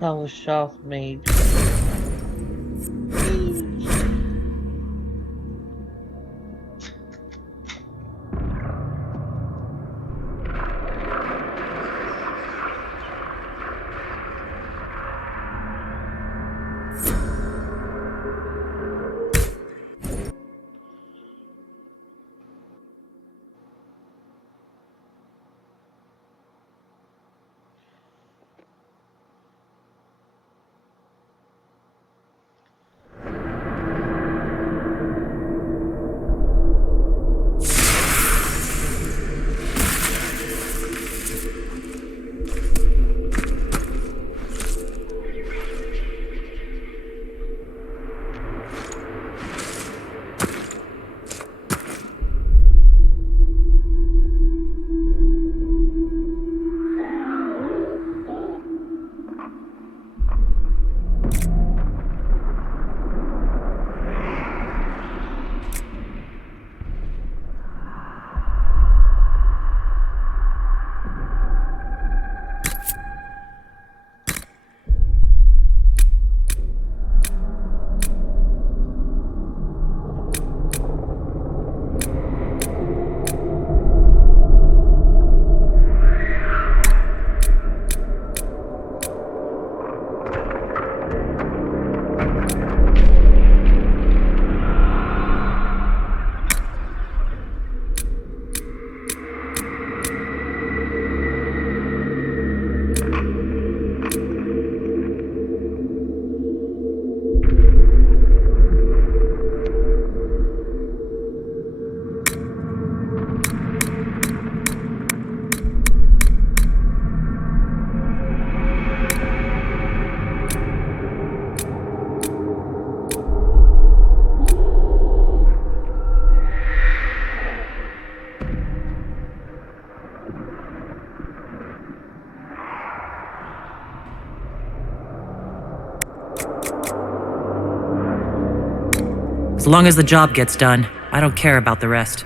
I was soft mage. As long as the job gets done, I don't care about the rest.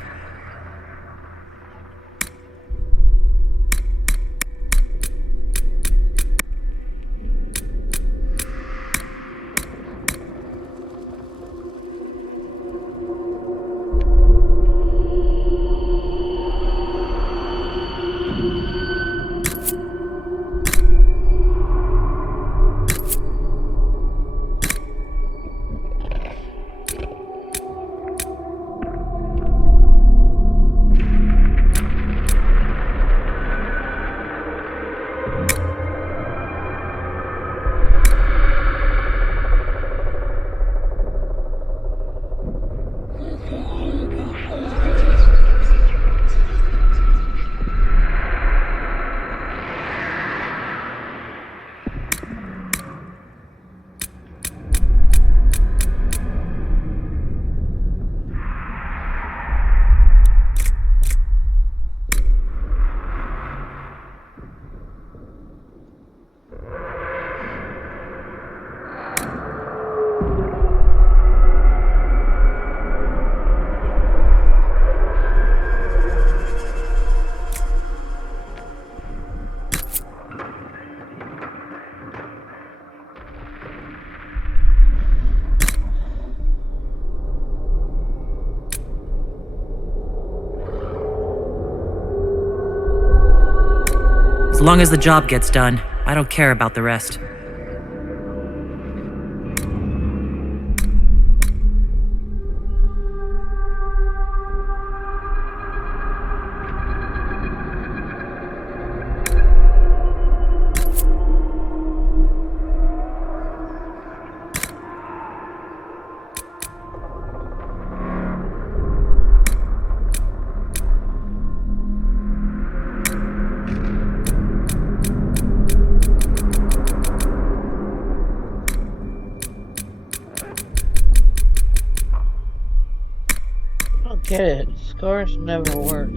As long as the job gets done, I don't care about the rest. Get it. Scars never work.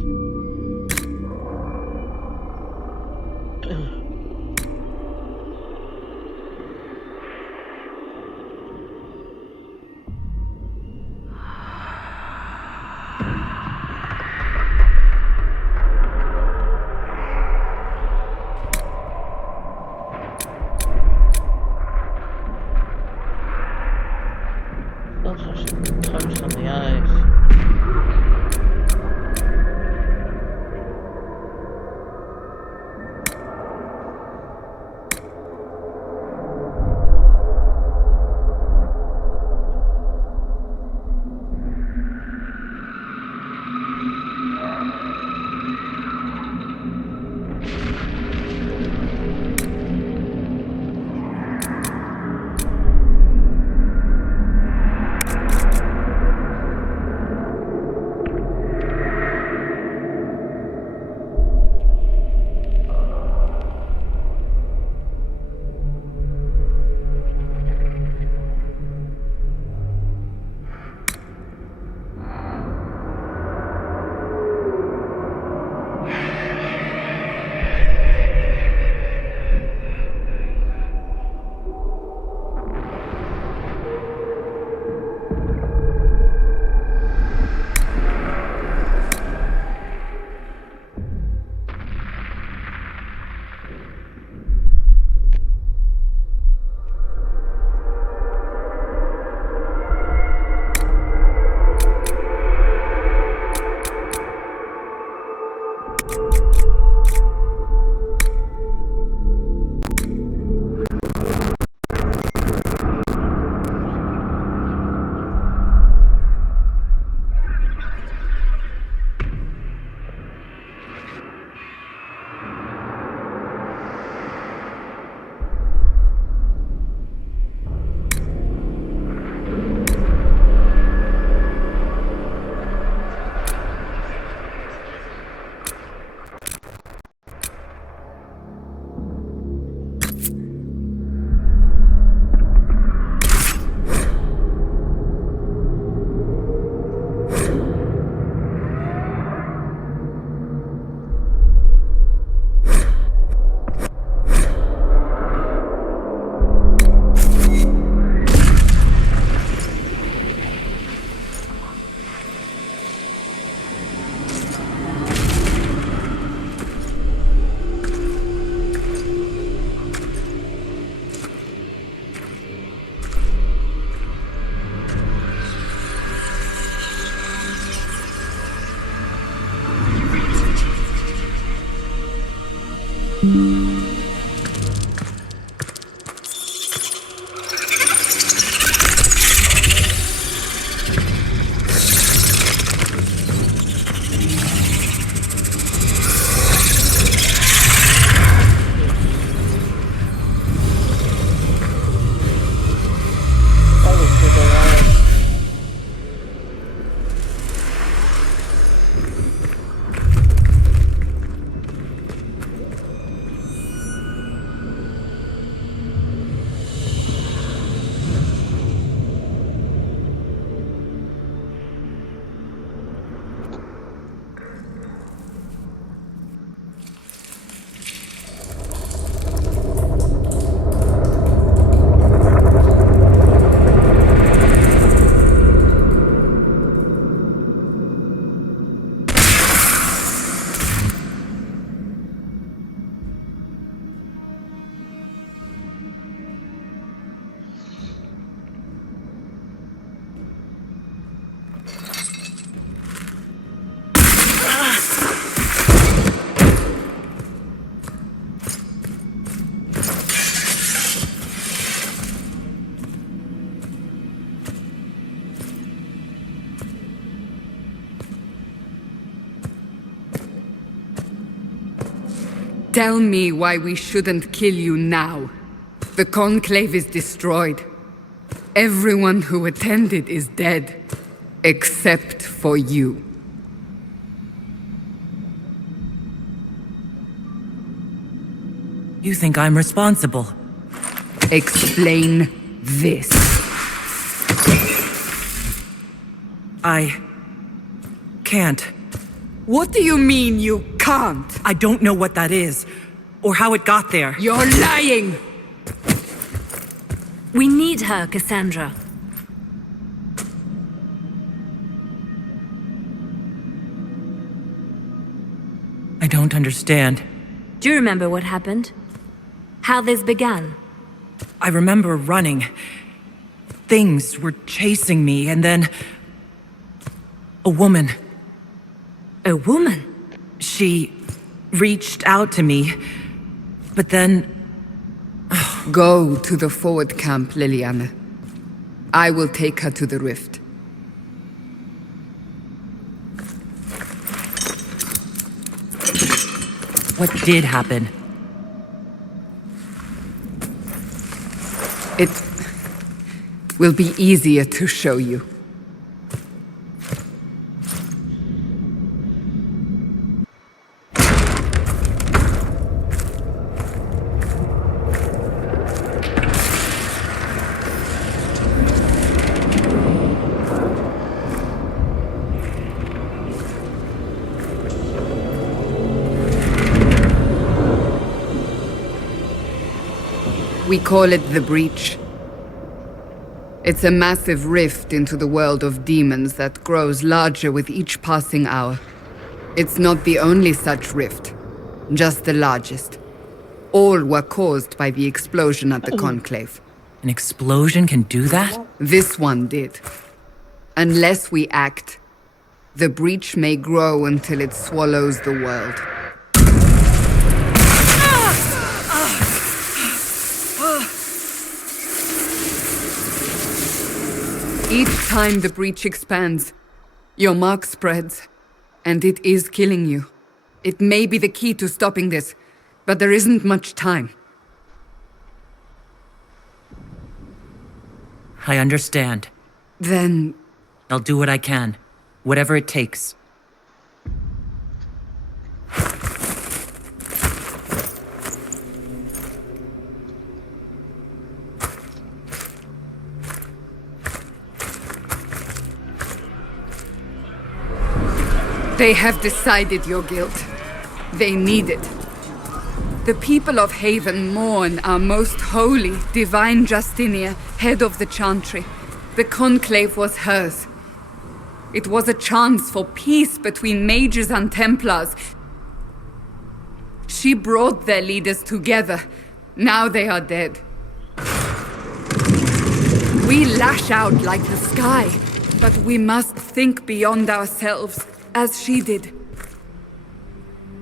Probably to the right. Tell me why we shouldn't kill you now. The Conclave is destroyed. Everyone who attended is dead. Except for you. You think I'm responsible? Explain this. I can't. What do you mean you can't? I don't know what that is, or how it got there. You're lying! We need her, Cassandra. I don't understand. Do you remember what happened? How this began? I remember running. Things were chasing me, and then... a woman. A woman? She reached out to me, but then... Go to the forward camp, Liliana. I will take her to the rift. What did happen? It will be easier to show you. We call it the Breach. It's a massive rift into the world of demons that grows larger with each passing hour. It's not the only such rift, just the largest. All were caused by the explosion at the Conclave. An explosion can do that? This one did. Unless we act, the Breach may grow until it swallows the world. Each time the Breach expands, your mark spreads, and it is killing you. It may be the key to stopping this, but there isn't much time. I understand. Then... I'll do what I can. Whatever it takes. They have decided your guilt. They need it. The people of Haven mourn our most holy, divine Justinia, head of the Chantry. The Conclave was hers. It was a chance for peace between mages and Templars. She brought their leaders together. Now they are dead. We lash out like the sky, but we must think beyond ourselves, as she did.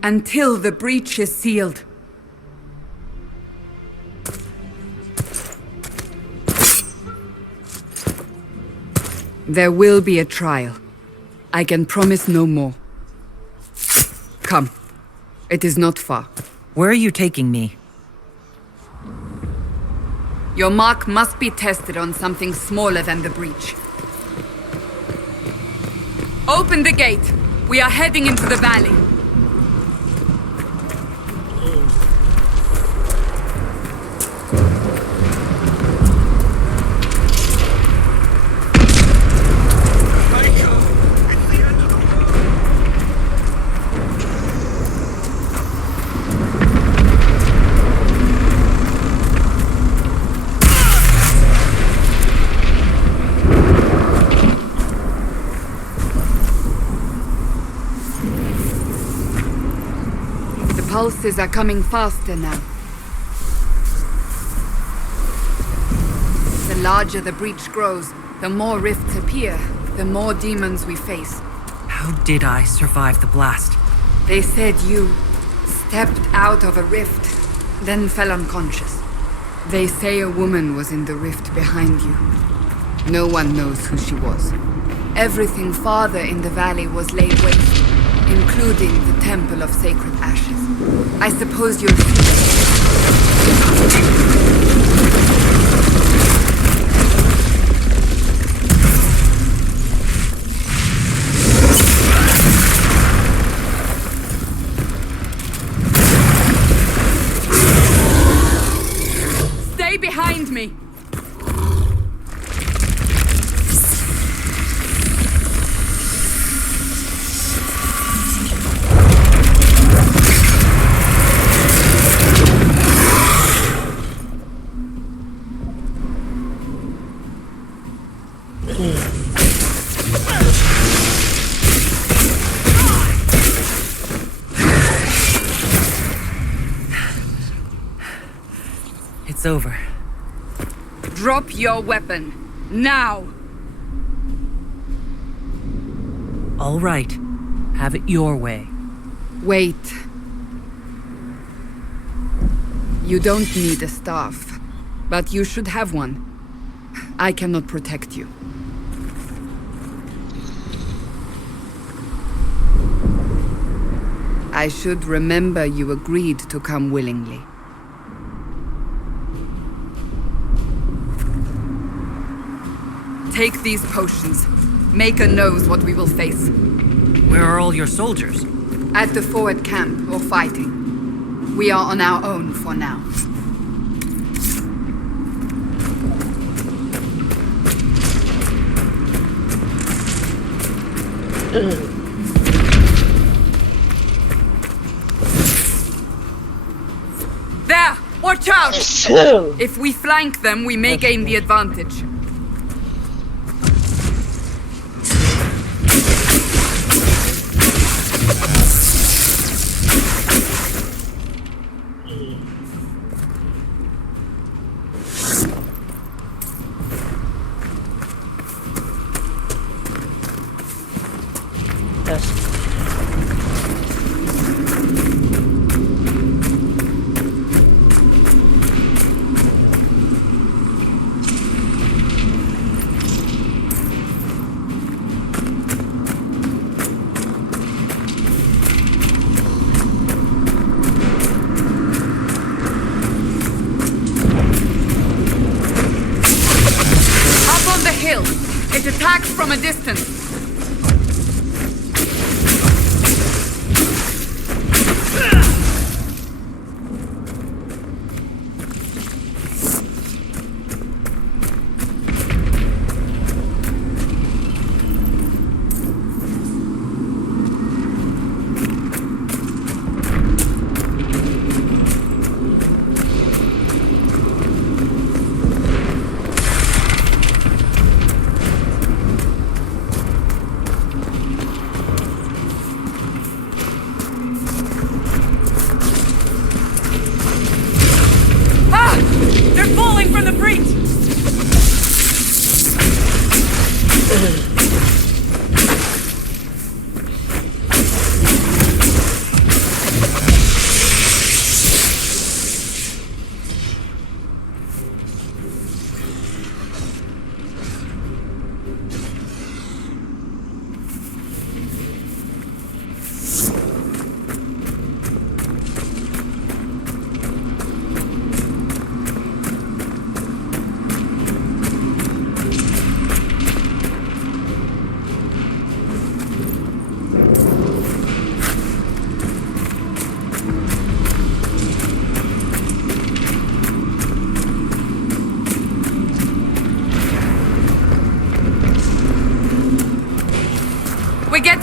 Until the breach is sealed, There will be a trial. I can promise no more. Come. It is not far. Where are you taking me? Your mark must be tested on something smaller than the breach. Open the gate! We are heading into the valley. Pulses are coming faster now. The larger the breach grows, the more rifts appear, the more demons we face. How did I survive the blast? They said you stepped out of a rift, then fell unconscious. They say a woman was in the rift behind you. No one knows who she was. Everything farther in the valley was laid waste, including the Temple of Sacred Ashes. I suppose you'll see. Stay behind me! It's over. Drop your weapon. Now! All right. Have it your way. Wait. You don't need a staff, but you should have one. I cannot protect you. I should remember you agreed to come willingly. Take these potions. Maker knows what we will face. Where are all your soldiers? At the forward camp, or fighting. We are on our own for now. There! Watch out! If we flank them, we may gain the advantage. It attacks from a distance.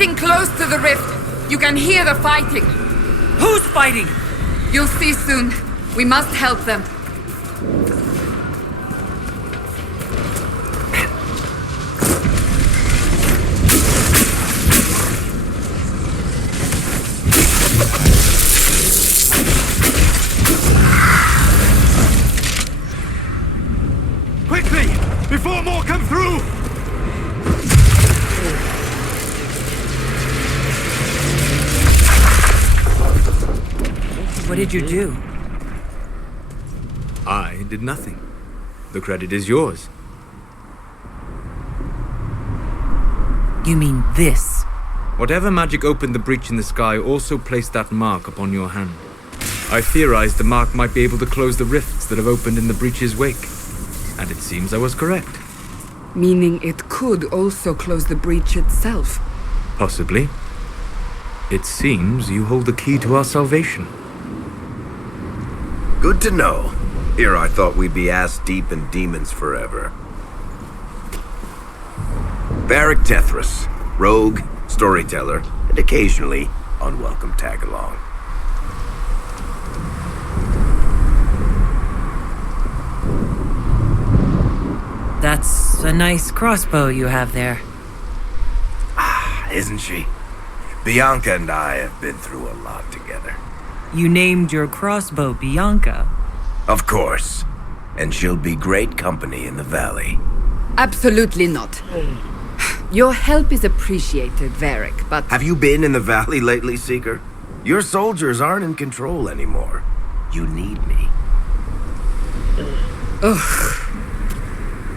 getting close to the rift. You can hear the fighting. Who's fighting? You'll see soon. We must help them. Quickly! Before more come through! What did you do? I did nothing. The credit is yours. You mean this? Whatever magic opened the breach in the sky also placed that mark upon your hand. I theorized the mark might be able to close the rifts that have opened in the breach's wake. And it seems I was correct. Meaning it could also close the breach itself. Possibly. It seems you hold the key to our salvation. Good to know. Here I thought we'd be ass-deep in demons forever. Varric Tethras, rogue, storyteller, and occasionally unwelcome tag-along. That's a nice crossbow you have there. Isn't she? Bianca and I have been through a lot together. You named your crossbow Bianca. Of course. And she'll be great company in the valley. Absolutely not. Your help is appreciated, Varric, but... Have you been in the valley lately, Seeker? Your soldiers aren't in control anymore. You need me. Ugh.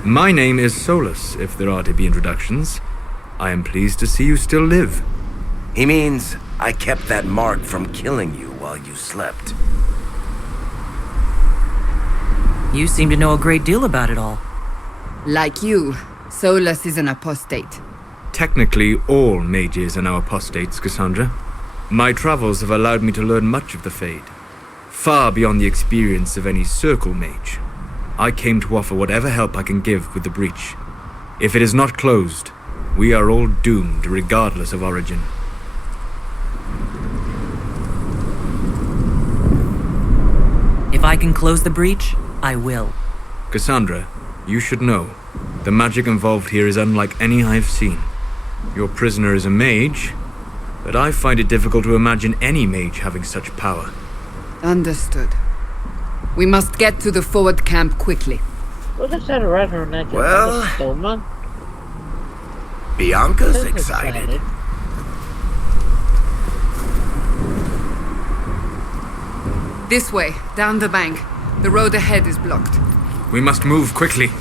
My name is Solus, if there are to be introductions. I am pleased to see you still live. He means I kept that mark from killing you while you slept. You seem to know a great deal about it all. Like you, Solus is an apostate. Technically, all mages are now apostates, Cassandra. My travels have allowed me to learn much of the Fade, far beyond the experience of any circle mage. I came to offer whatever help I can give with the breach. If it is not closed, we are all doomed regardless of origin. If I can close the breach, I will. Cassandra, you should know, the magic involved here is unlike any I've seen. Your prisoner is a mage, but I find it difficult to imagine any mage having such power. Understood. We must get to the forward camp quickly. What is that around her neck? Well- Stillman? Bianca's Sounds excited. This way, down the bank. The road ahead is blocked. We must move quickly.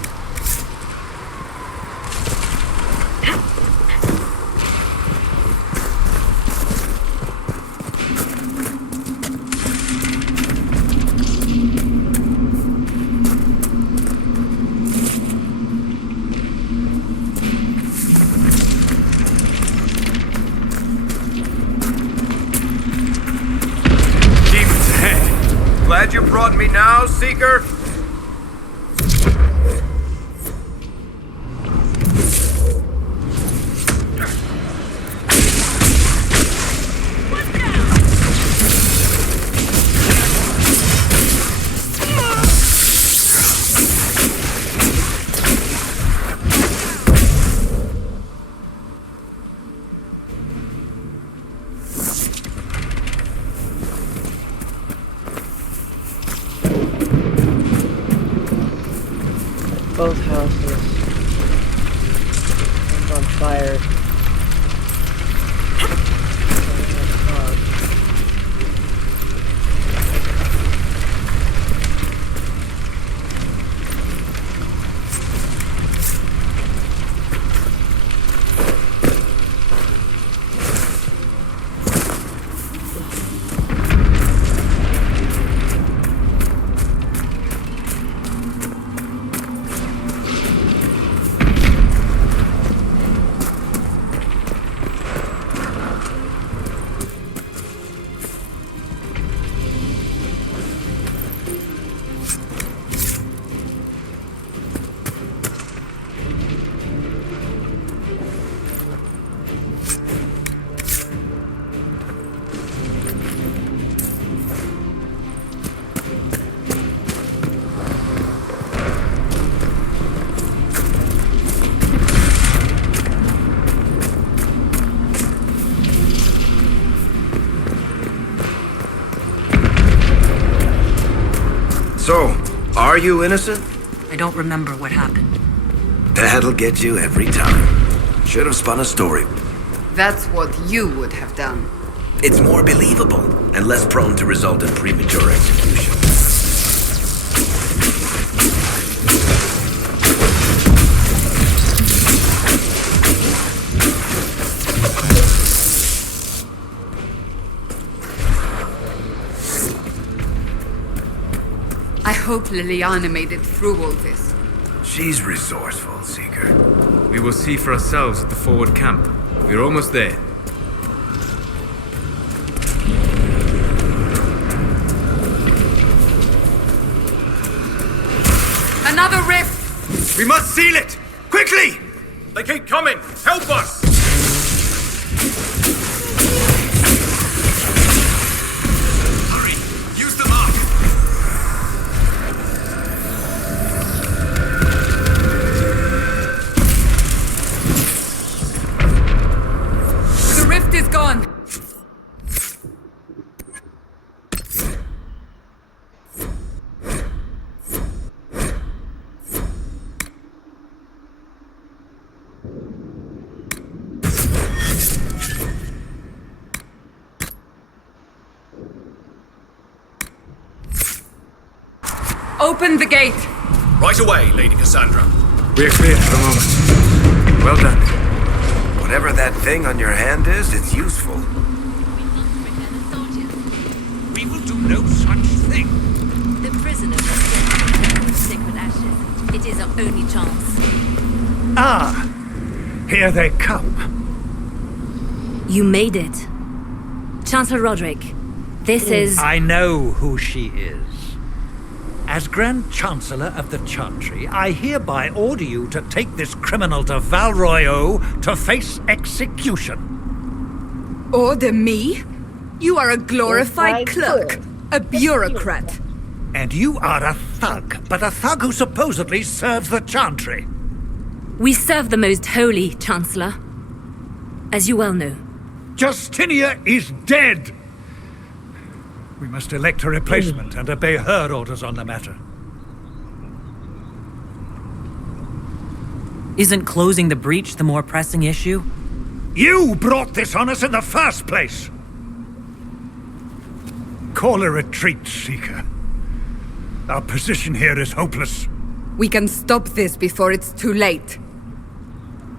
Demons ahead. Glad you brought me now, Seeker? Both houses. One's on fire. So, are you innocent? I don't remember what happened. That'll get you every time. Should have spun a story. That's what you would have done. It's more believable and less prone to result in premature execution. I hope Liliana made it through all this. She's resourceful, Seeker. We will see for ourselves at the forward camp. We're almost there. Another rift! We must seal it! Quickly! They keep coming! Help us! Hurry! Use the mark! The rift is gone! Open the gate! Right away, Lady Cassandra. We are clear for the moment. Well done. Whatever that thing on your hand is, it's useful. We will do no such thing. The prisoner was sacred ashes. It is our only chance. Ah! Here they come. You made it. Chancellor Roderick, this is... I know who she is. As Grand Chancellor of the Chantry, I hereby order you to take this criminal to Val Royeaux to face execution. Order me? You are a glorified clerk, a bureaucrat. And you are a thug, but a thug who supposedly serves the Chantry. We serve the most holy, Chancellor. As you well know. Justinia is dead! We must elect a replacement and obey her orders on the matter. Isn't closing the breach the more pressing issue? You brought this on us in the first place! Call a retreat, Seeker. Our position here is hopeless. We can stop this before it's too late.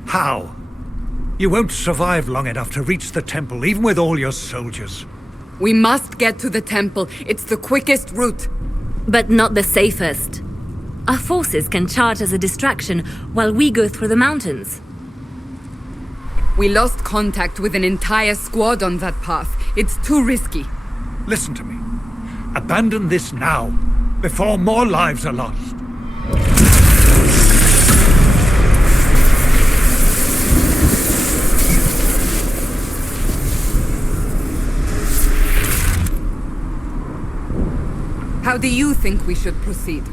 How? You won't survive long enough to reach the temple, even with all your soldiers. We must get to the temple. It's the quickest route. But not the safest. Our forces can charge as a distraction while we go through the mountains. We lost contact with an entire squad on that path. It's too risky. Listen to me. Abandon this now, before more lives are lost. How do you think we should proceed?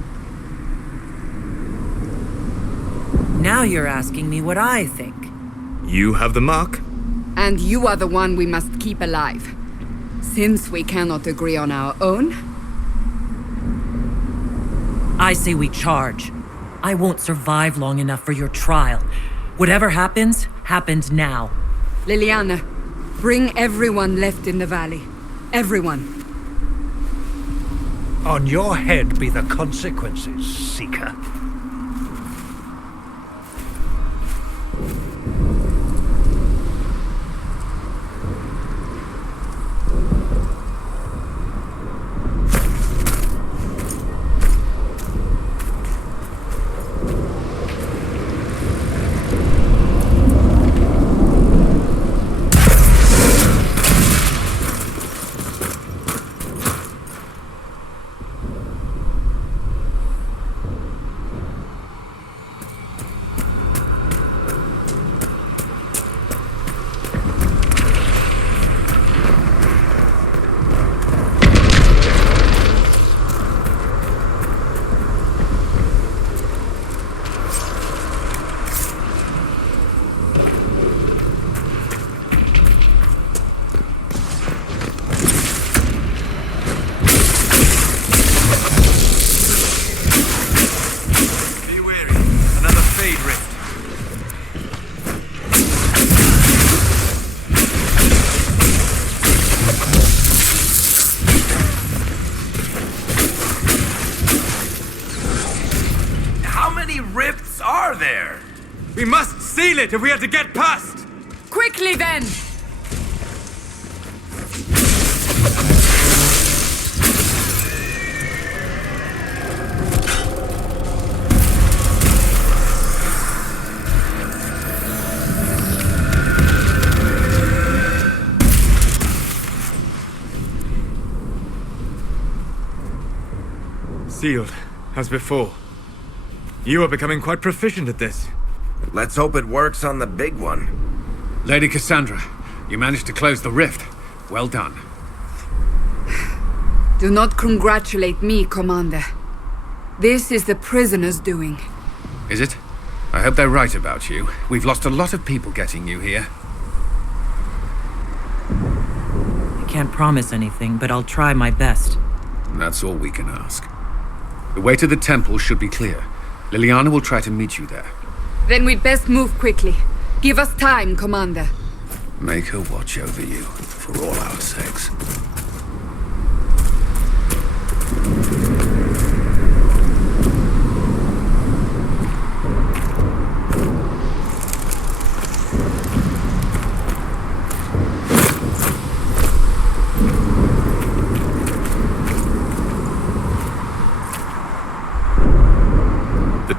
Now you're asking me what I think. You have the mark? And you are the one we must keep alive. Since we cannot agree on our own, I say we charge. I won't survive long enough for your trial. Whatever happens, happens now. Liliana, bring everyone left in the valley. Everyone. On your head be the consequences, Seeker. there? We must seal it if we are to get past! Quickly then! Sealed, as before. You are becoming quite proficient at this. Let's hope it works on the big one. Lady Cassandra, you managed to close the rift. Well done. Do not congratulate me, Commander. This is the prisoner's doing. Is it? I hope they're right about you. We've lost a lot of people getting you here. I can't promise anything, but I'll try my best. That's all we can ask. The way to the temple should be clear. Liliana will try to meet you there. Then we'd best move quickly. Give us time, Commander. Make her watch over you, for all our sakes.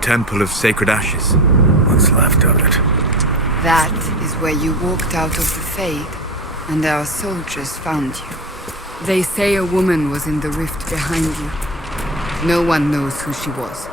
Temple of Sacred Ashes. What's left of it? That is where you walked out of the Fade, and our soldiers found you. They say a woman was in the rift behind you. No one knows who she was.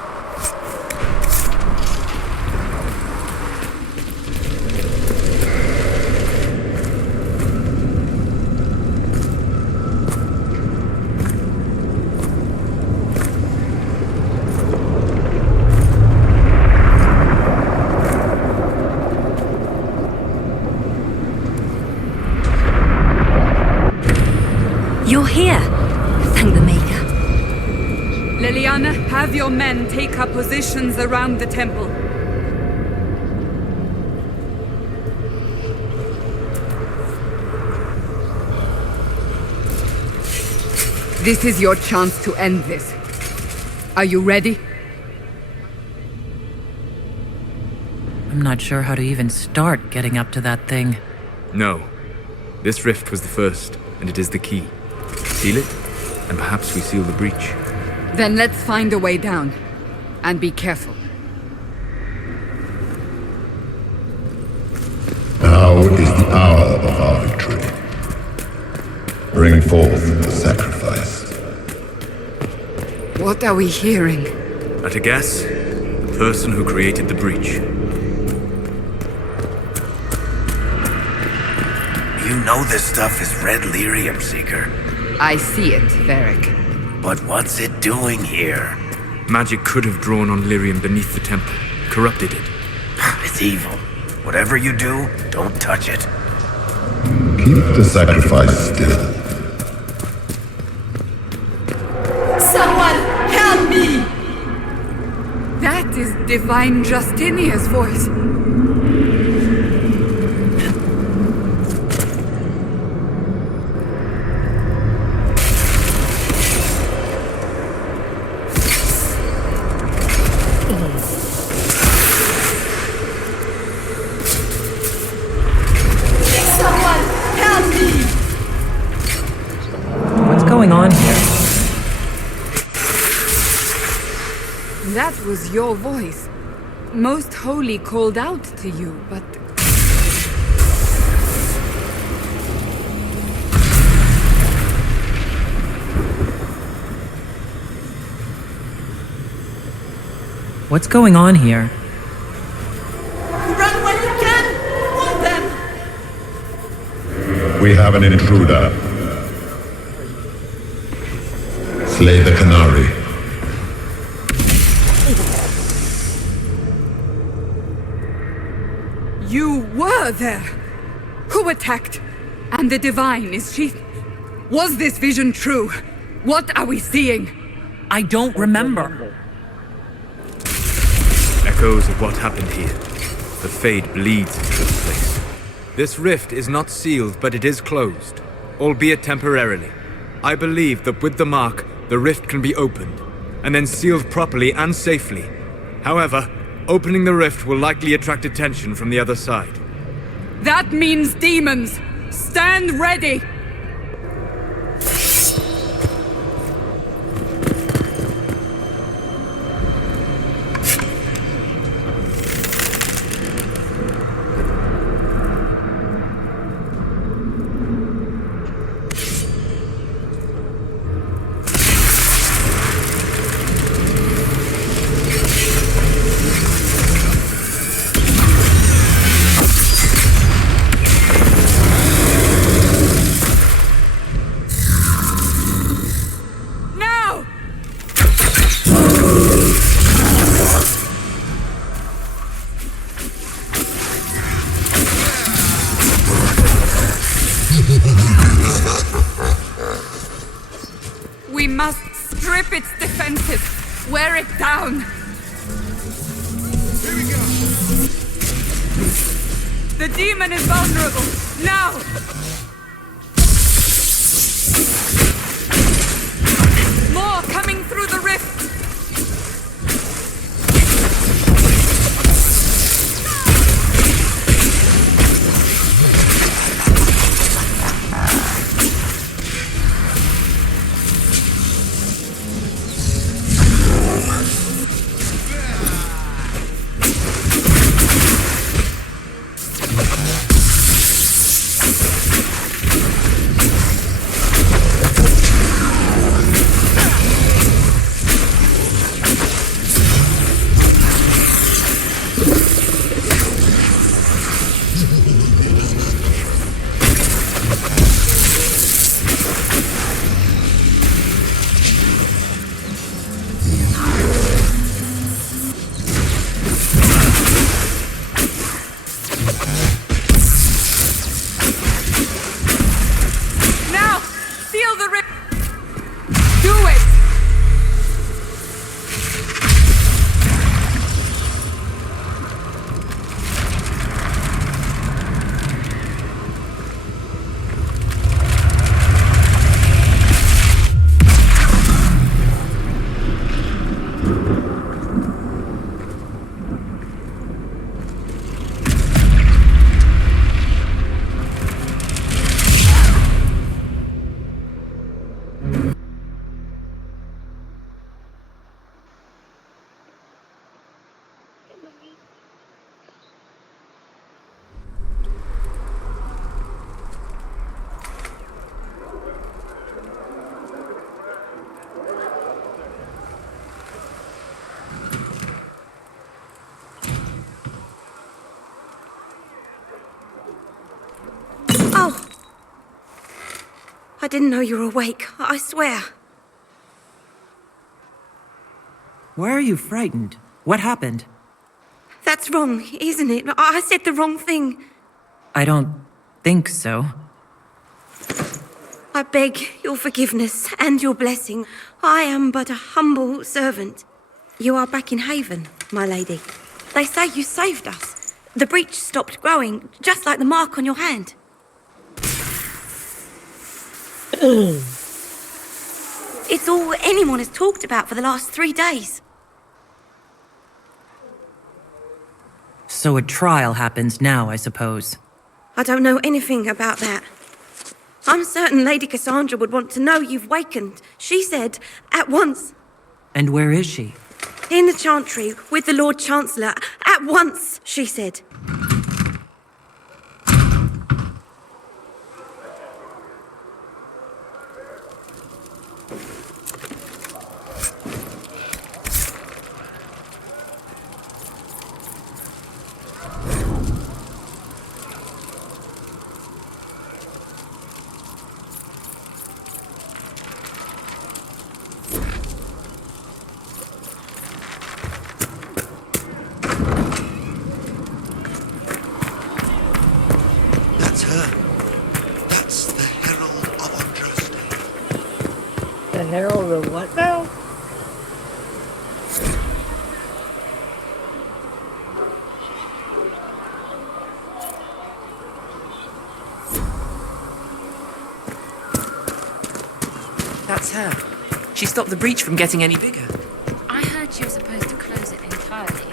You're here. Thank the Maker. Liliana, have your men take up positions around the temple. This is your chance to end this. Are you ready? I'm not sure how to even start getting up to that thing. No. This rift was the first, and it is the key. Seal it, and perhaps we seal the breach. Then let's find a way down. And be careful. Now is the hour of our victory. Bring forth the sacrifice. What are we hearing? At a guess, the person who created the breach. You know this stuff is red lyrium, Seeker. I see it, Varric. But what's it doing here? Magic could have drawn on lyrium beneath the temple, corrupted it. It's evil. Whatever you do, don't touch it. Keep the sacrifice still. Someone help me! That is Divine Justinia's voice. Going on here? That was your voice. Most Holy called out to you, but... What's going on here? Run when you can! Hold them! We have an intruder. Slay the Quenari. You were there! Who attacked? And the Divine, is she... Was this vision true? What are we seeing? I don't remember. Echoes of what happened here. The Fade bleeds into this place. This rift is not sealed, but it is closed, albeit temporarily. I believe that with the mark, the rift can be opened, and then sealed properly and safely. However, Opening the rift will likely attract attention from the other side. That means demons! Stand ready! We must strip its defenses, wear it down. Here we go. The demon is vulnerable. Now! More coming through the rift. I didn't know you were awake, I swear. Why are you frightened? What happened? That's wrong, isn't it? I said the wrong thing. I don't think so. I beg your forgiveness and your blessing. I am but a humble servant. You are back in Haven, my lady. They say you saved us. The breach stopped growing, just like the mark on your hand. It's all anyone has talked about for the last 3 days. So a trial happens now, I suppose. I don't know anything about that. I'm certain Lady Cassandra would want to know you've wakened. She said, at once. And where is she? In the Chantry, with the Lord Chancellor. At once, she said. Herald of what now? That's her. She stopped the breach from getting any bigger. I heard she was supposed to close it entirely.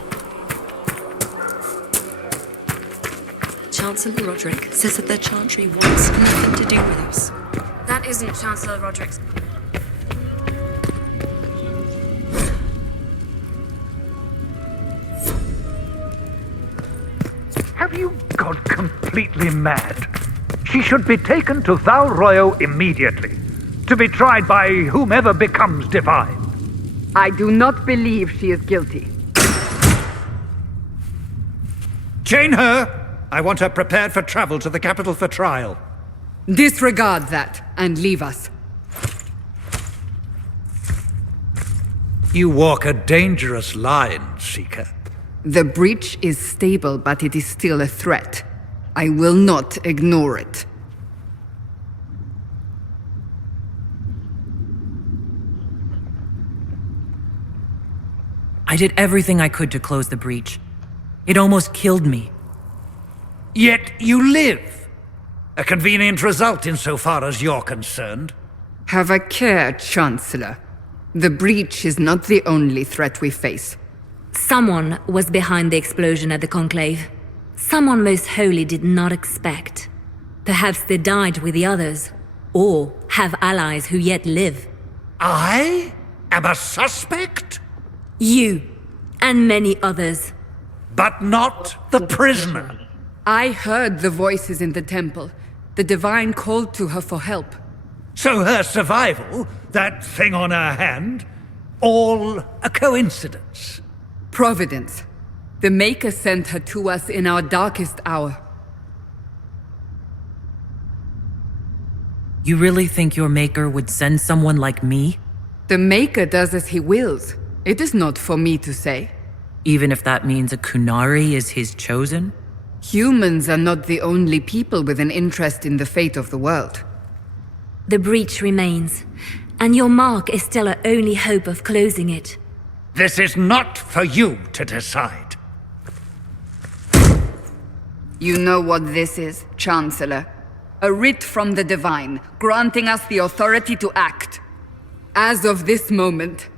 Chancellor Roderick says that their chantry wants nothing to do with us. That isn't Chancellor Roderick's. Have you gone completely mad? She should be taken to Val Royo immediately, to be tried by whomever becomes divine. I do not believe she is guilty. Chain her! I want her prepared for travel to the capital for trial. Disregard that and leave us. You walk a dangerous line, Seeker. The breach is stable, but it is still a threat. I will not ignore it. I did everything I could to close the breach. It almost killed me. Yet you live. A convenient result insofar as you're concerned. Have a care, Chancellor. The breach is not the only threat we face. Someone was behind the explosion at the Conclave. Someone most holy did not expect. Perhaps they died with the others, or have allies who yet live. I am a suspect? You, and many others. But not the prisoner. I heard the voices in the temple. The Divine called to her for help. So her survival, that thing on her hand, all a coincidence? Providence. The Maker sent her to us in our darkest hour. You really think your Maker would send someone like me? The Maker does as he wills. It is not for me to say. Even if that means a Quenari is his chosen? Humans are not the only people with an interest in the fate of the world. The breach remains, and your mark is still our only hope of closing it. This is not for you to decide. You know what this is, Chancellor. A writ from the Divine, granting us the authority to act. As of this moment,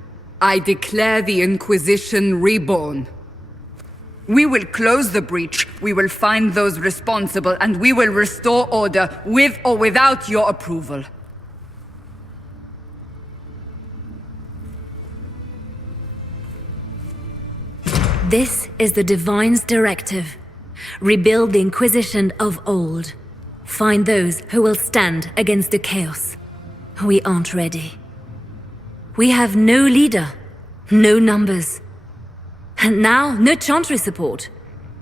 I declare the Inquisition reborn. We will close the breach, we will find those responsible, and we will restore order with or without your approval. This is the Divine's directive. Rebuild the Inquisition of old. Find those who will stand against the chaos. We aren't ready. We have no leader, no numbers. And now, no chantry support.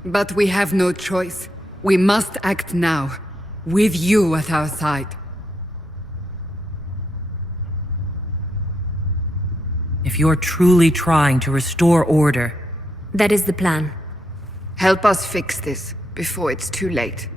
But we have no choice. We must act now, with you at our side. If you're truly trying to restore order... That is the plan. Help us fix this, before it's too late.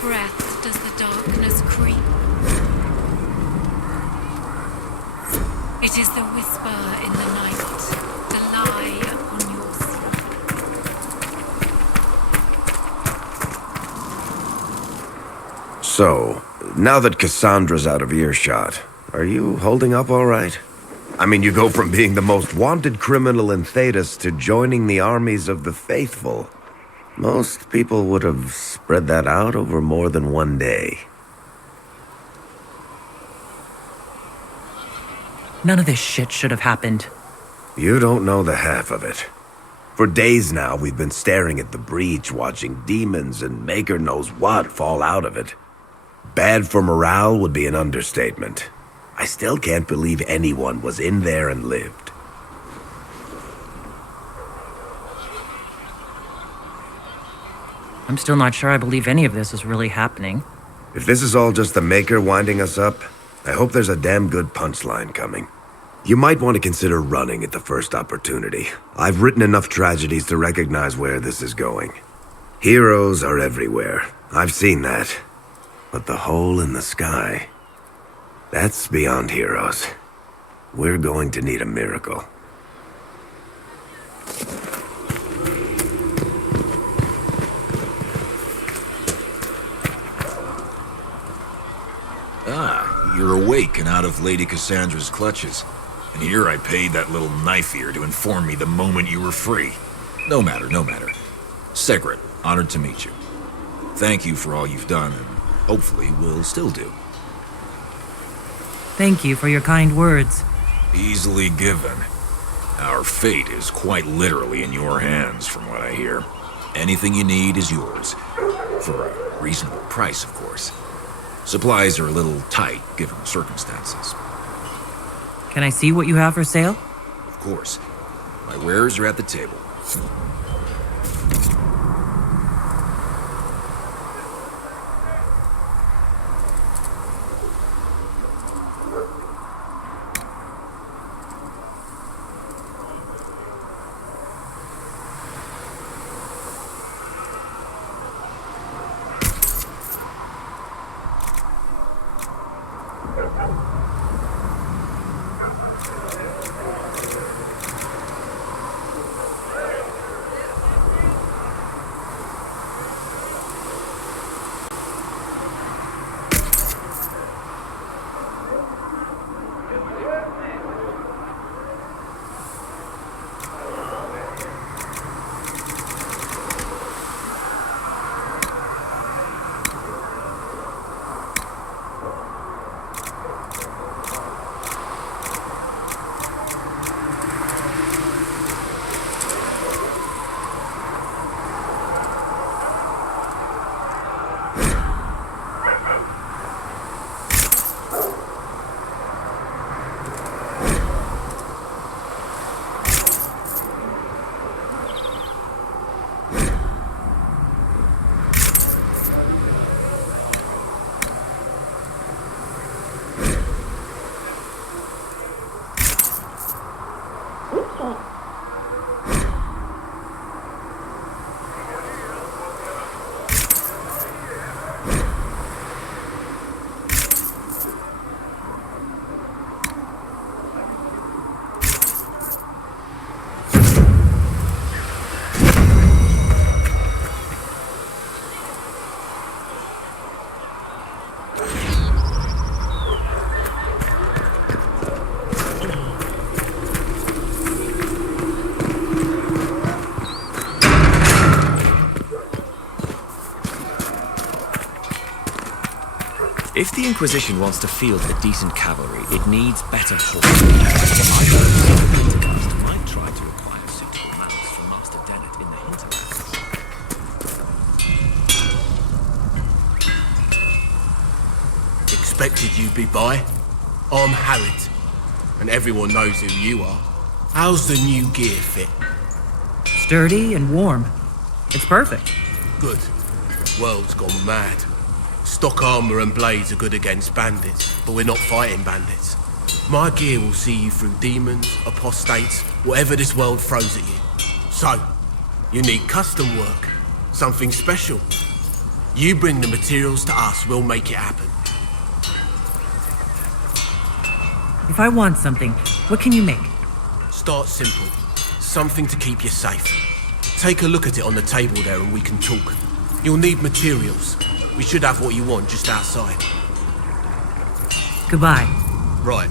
breath does the darkness creep. It is the whisper in the night, the lie upon your sleep. So, now that Cassandra's out of earshot, are you holding up all right? I mean, you go from being the most wanted criminal in Thedas to joining the armies of the faithful. Most people would have spread that out over more than one day. None of this shit should have happened. You don't know the half of it. For days now, we've been staring at the breach, watching demons and maker knows what fall out of it. Bad for morale would be an understatement. I still can't believe anyone was in there and lived. I'm still not sure I believe any of this is really happening. If this is all just the Maker winding us up, I hope there's a damn good punchline coming. You might want to consider running at the first opportunity. I've written enough tragedies to recognize where this is going. Heroes are everywhere. I've seen that. But the hole in the sky, that's beyond heroes. We're going to need a miracle. Ah, you're awake and out of Lady Cassandra's clutches. And here I paid that little knife ear to inform me the moment you were free. No matter, no matter. Segret, honored to meet you. Thank you for all you've done, and hopefully will still do. Thank you for your kind words. Easily given. Our fate is quite literally in your hands, from what I hear. Anything you need is yours. For a reasonable price, of course. Supplies are a little tight, given the circumstances. Can I see what you have for sale? Of course. My wares are at the table. If the Inquisition wants to field a decent cavalry, it needs better horses. I heard Pentecost might try to acquire suitable mounts from Master Dennett in the hinterlands. Expected you'd be by. I'm Harriet, and everyone knows who you are. How's the new gear fit? Sturdy and warm. It's perfect. Good. World's gone mad. Stock armor and blades are good against bandits, but we're not fighting bandits. My gear will see you through demons, apostates, whatever this world throws at you. So, you need custom work, something special. You bring the materials to us, we'll make it happen. If I want something, what can you make? Start simple. Something to keep you safe. Take a look at it on the table there and we can talk. You'll need materials. We should have what you want just outside. Goodbye. Right.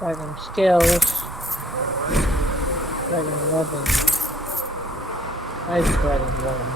Dragon skills. Dragon loving. Nice dragon loving.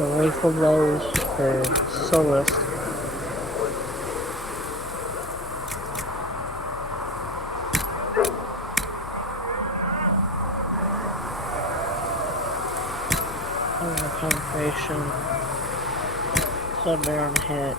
Away from those for Solus. Concentration. Sunburn hit.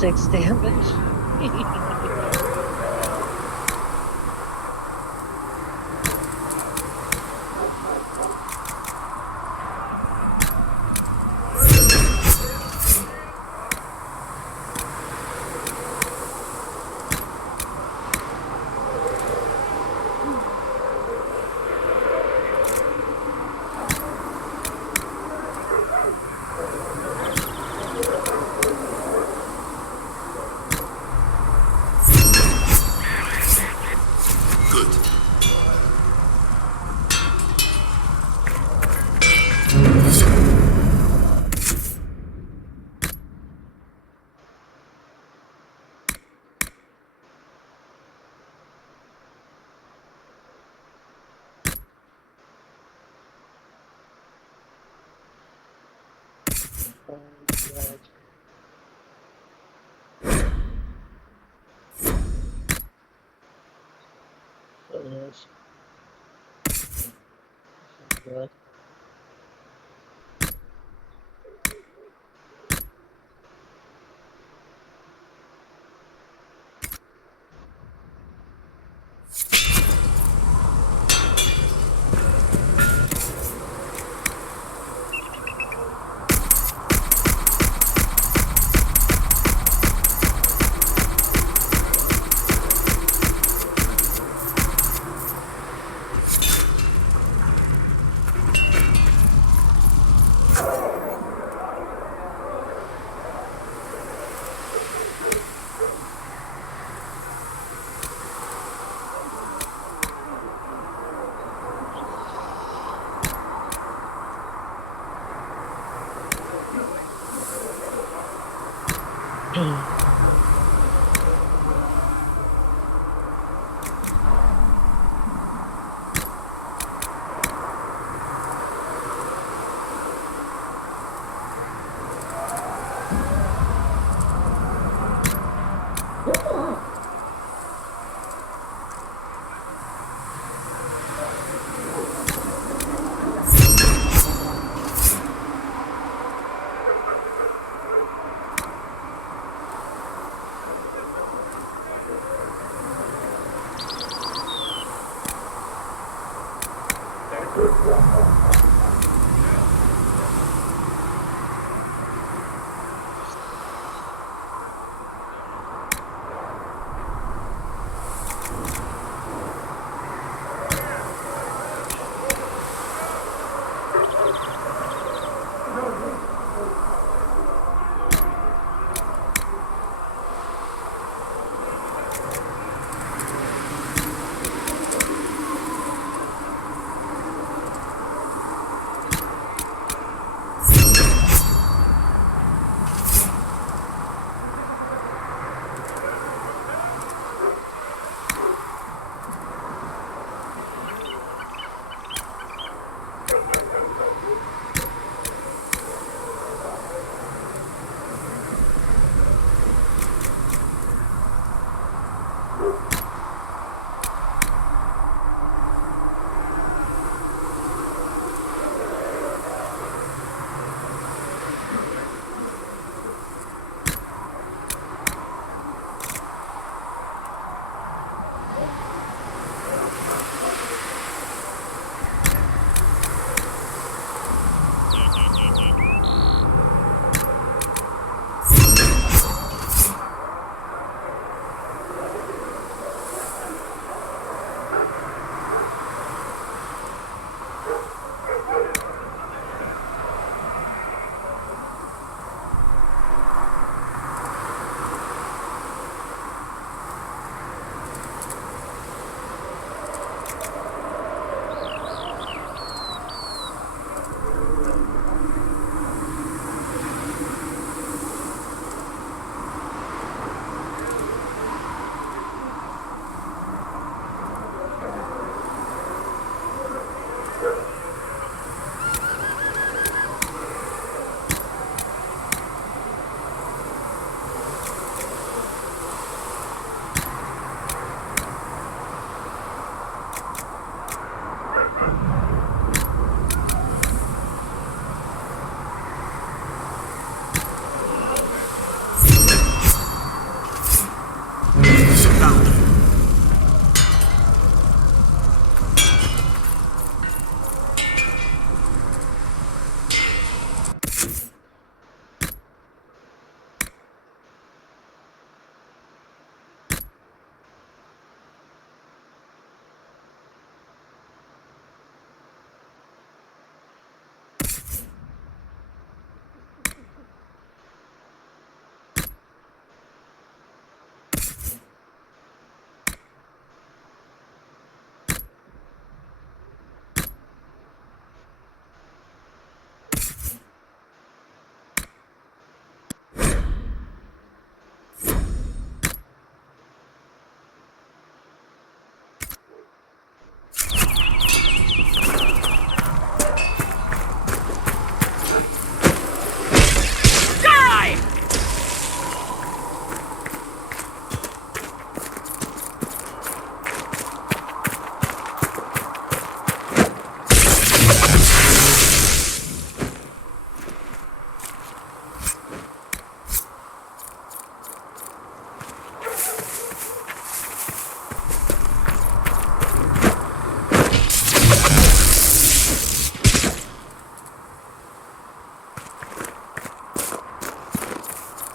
Six damage. Good.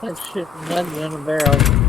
That shit nothing in a barrel.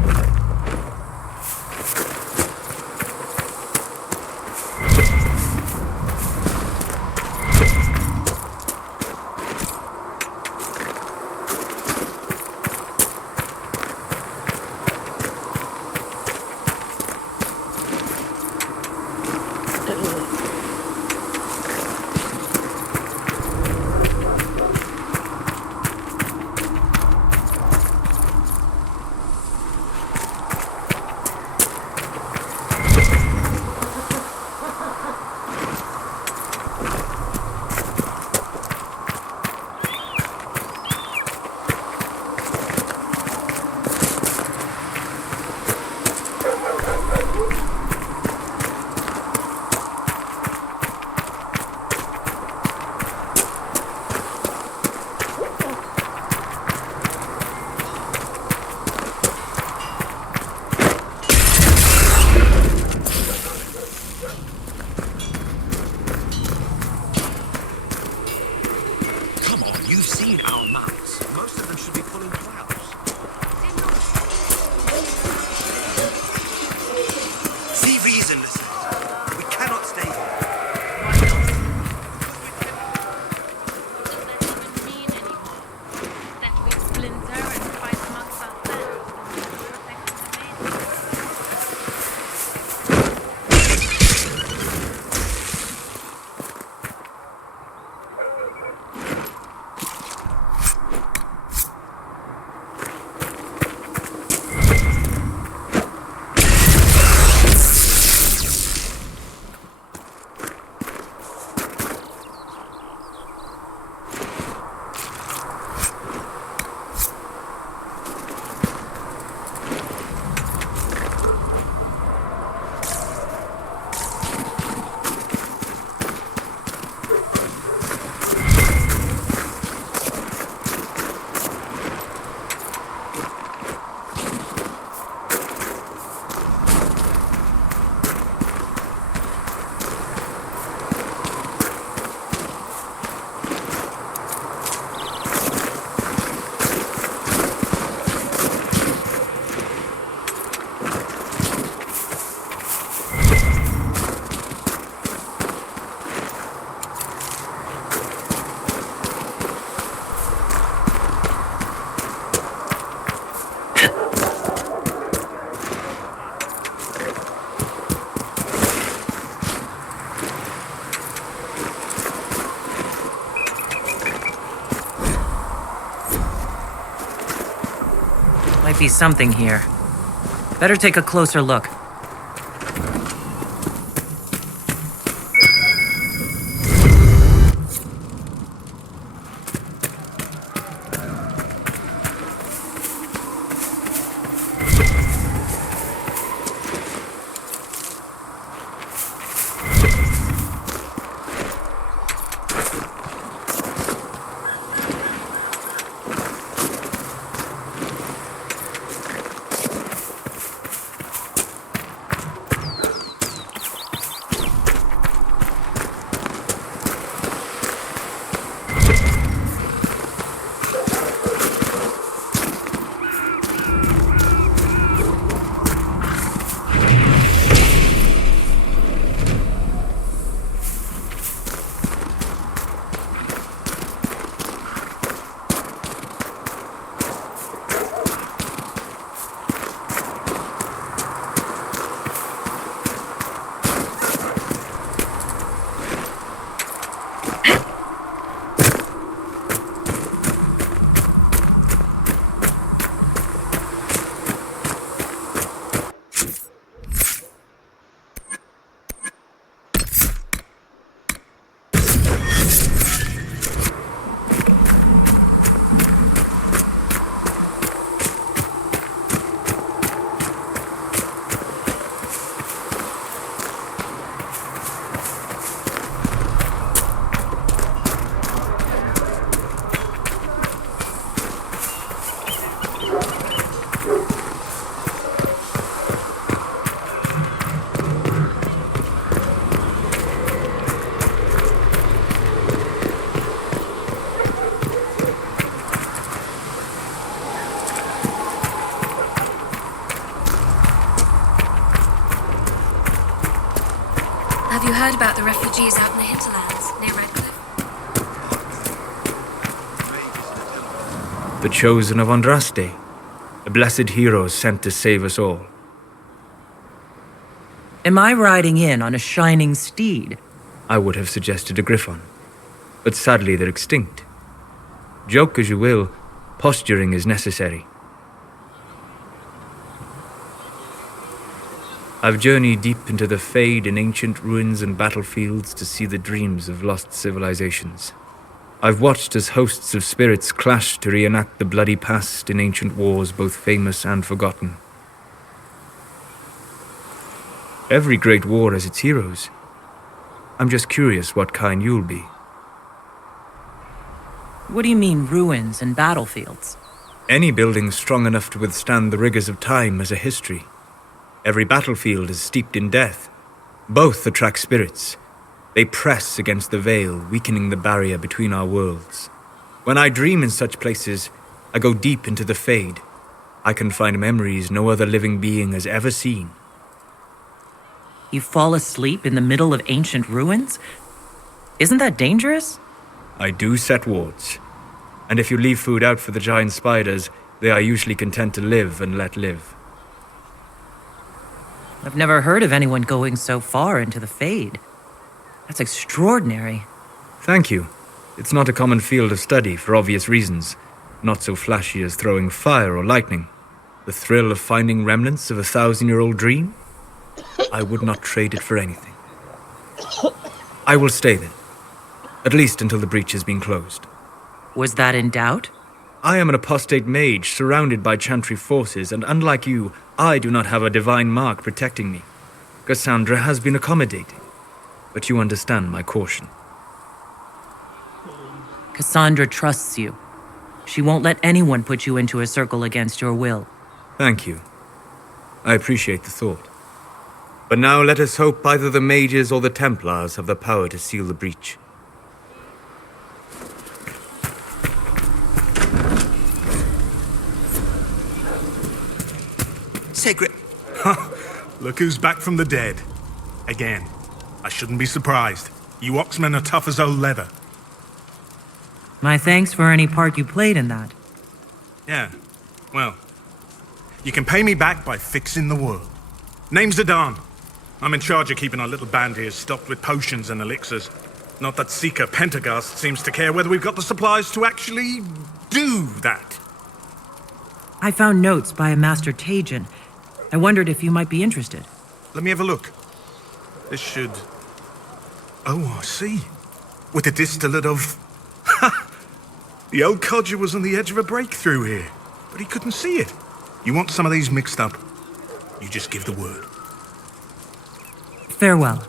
seen our mounts. Most of them should be pulling plows. See reason, listen. We cannot stay here. Might be something here. Better take a closer look. Have you heard about the refugees out in the hinterlands, near Redcliffe? The chosen of Andraste, a blessed hero sent to save us all. Am I riding in on a shining steed? I would have suggested a griffon, but sadly they're extinct. Joke as you will, posturing is necessary. I've journeyed deep into the Fade in ancient ruins and battlefields to see the dreams of lost civilizations. I've watched as hosts of spirits clash to reenact the bloody past in ancient wars both famous and forgotten. Every great war has its heroes. I'm just curious what kind you'll be. What do you mean, ruins and battlefields? Any building strong enough to withstand the rigors of time has a history. Every battlefield is steeped in death. Both attract spirits. They press against the veil, weakening the barrier between our worlds. When I dream in such places, I go deep into the Fade. I can find memories no other living being has ever seen. You fall asleep in the middle of ancient ruins? Isn't that dangerous? I do set wards. And if you leave food out for the giant spiders, they are usually content to live and let live. I've never heard of anyone going so far into the Fade. That's extraordinary. Thank you. It's not a common field of study for obvious reasons. Not so flashy as throwing fire or lightning. The thrill of finding remnants of a 1,000-year-old dream? I would not trade it for anything. I will stay then. At least until the breach has been closed. Was that in doubt? I am an apostate mage surrounded by Chantry forces, and unlike you, I do not have a divine mark protecting me. Cassandra has been accommodating, but you understand my caution. Cassandra trusts you. She won't let anyone put you into a circle against your will. Thank you. I appreciate the thought. But now let us hope either the mages or the Templars have the power to seal the breach. Secret. Look who's back from the dead. Again. I shouldn't be surprised. You Oxmen are tough as old leather. My thanks for any part you played in that. Yeah. Well, you can pay me back by fixing the world. Name's Adan. I'm in charge of keeping our little band here stocked with potions and elixirs. Not that Seeker Pentagast seems to care whether we've got the supplies to actually do that. I found notes by a Master Tajin. I wondered if you might be interested. Let me have a look. This should... Oh, I see. With a distillate of... The old codger was on the edge of a breakthrough here, but he couldn't see it. You want some of these mixed up? You just give the word. Farewell.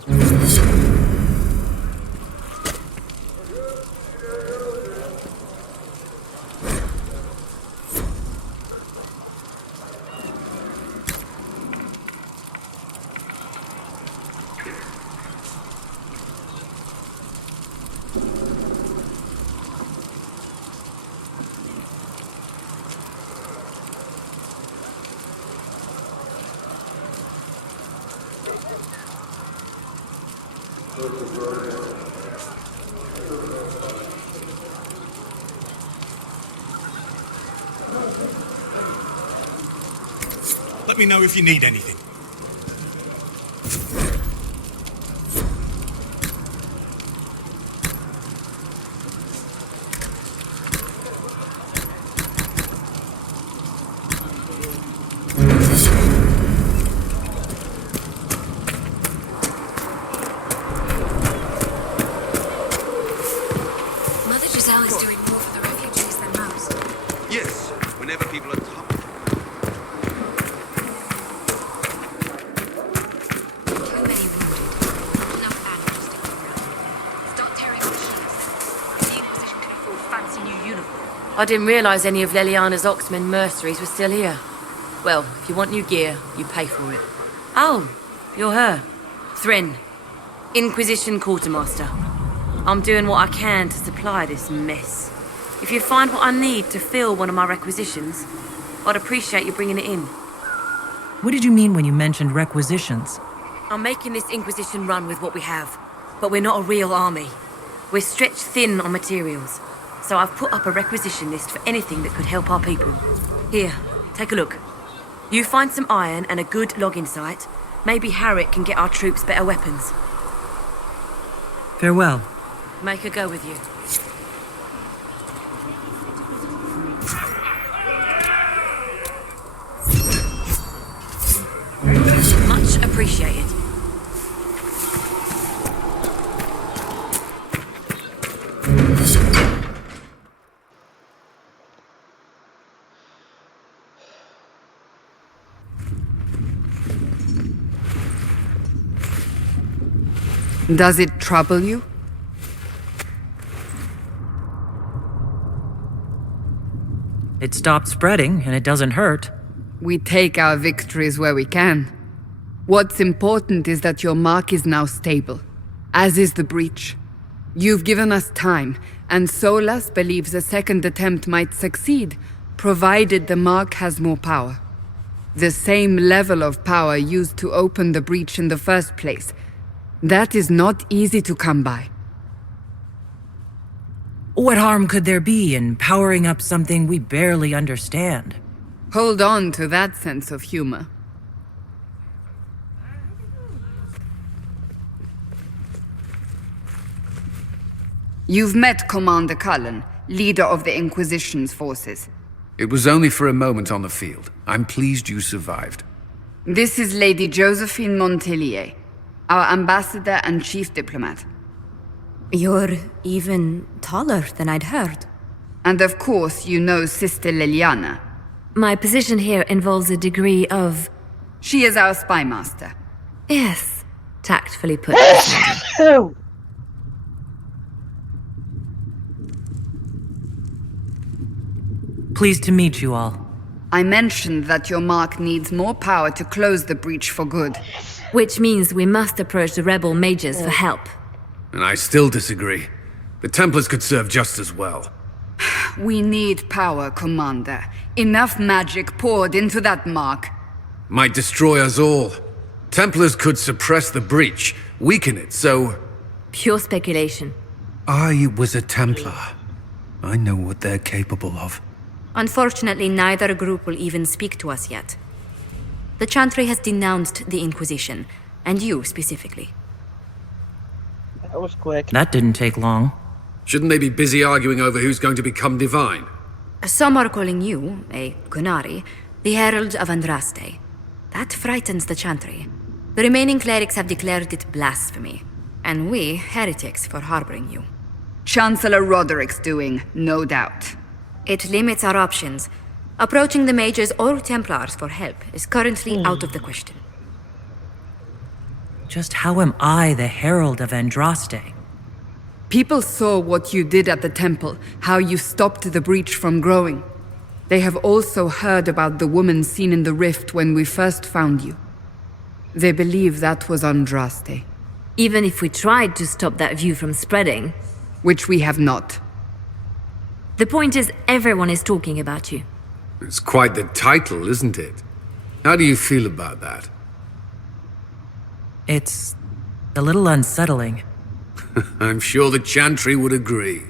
Let me know if you need anything. Mother Giselle is doing more for the refugees than most. Yes, whenever people are tough. Too many wounded. Enough animals sticking around. Start tearing up shields. The Inquisition can afford fancy new uniforms. I didn't realize any of Leliana's Oxmen mercenaries were still here. Well, if you want new gear, you pay for it. Oh, you're her. Thren, Inquisition Quartermaster. I'm doing what I can to supply this mess. If you find what I need to fill one of my requisitions, I'd appreciate you bringing it in. What did you mean when you mentioned requisitions? I'm making this Inquisition run with what we have, but we're not a real army. We're stretched thin on materials, so I've put up a requisition list for anything that could help our people. Here, take a look. You find some iron and a good logging site, maybe Harriet can get our troops better weapons. Farewell. Make her go with you. Much appreciated. Does it trouble you? It stopped spreading, and it doesn't hurt. We take our victories where we can. What's important is that your mark is now stable, as is the breach. You've given us time, and Solas believes a second attempt might succeed, provided the Mark has more power. The same level of power used to open the breach in the first place. That is not easy to come by. What harm could there be in powering up something we barely understand? Hold on to that sense of humor. You've met Commander Cullen, leader of the Inquisition's forces. It was only for a moment on the field. I'm pleased you survived. This is Lady Josephine Montelier, our ambassador and chief diplomat. You're even taller than I'd heard. And of course, you know Sister Liliana. My position here involves a degree of... She is our spy master. Yes, tactfully put. Pleased to meet you all. I mentioned that your Mark needs more power to close the breach for good. Which means we must approach the rebel mages for help. And I still disagree. The Templars could serve just as well. We need power, Commander. Enough magic poured into that Mark. Might destroy us all. Templars could suppress the breach, weaken it, so... Pure speculation. I was a Templar. I know what they're capable of. Unfortunately, neither group will even speak to us yet. The Chantry has denounced the Inquisition, and you specifically. That was quick. That didn't take long. Shouldn't they be busy arguing over who's going to become divine? Some are calling you, a Quenari, the Herald of Andraste. That frightens the Chantry. The remaining clerics have declared it blasphemy, and we, heretics, for harboring you. Chancellor Roderick's doing, no doubt. It limits our options. Approaching the mages or Templars for help is currently out of the question. Just how am I the Herald of Andraste? People saw what you did at the temple, how you stopped the breach from growing. They have also heard about the woman seen in the rift when we first found you. They believe that was Andraste. Even if we tried to stop that view from spreading... Which we have not. The point is, everyone is talking about you. It's quite the title, isn't it? How do you feel about that? It's a little unsettling. I'm sure the Chantry would agree.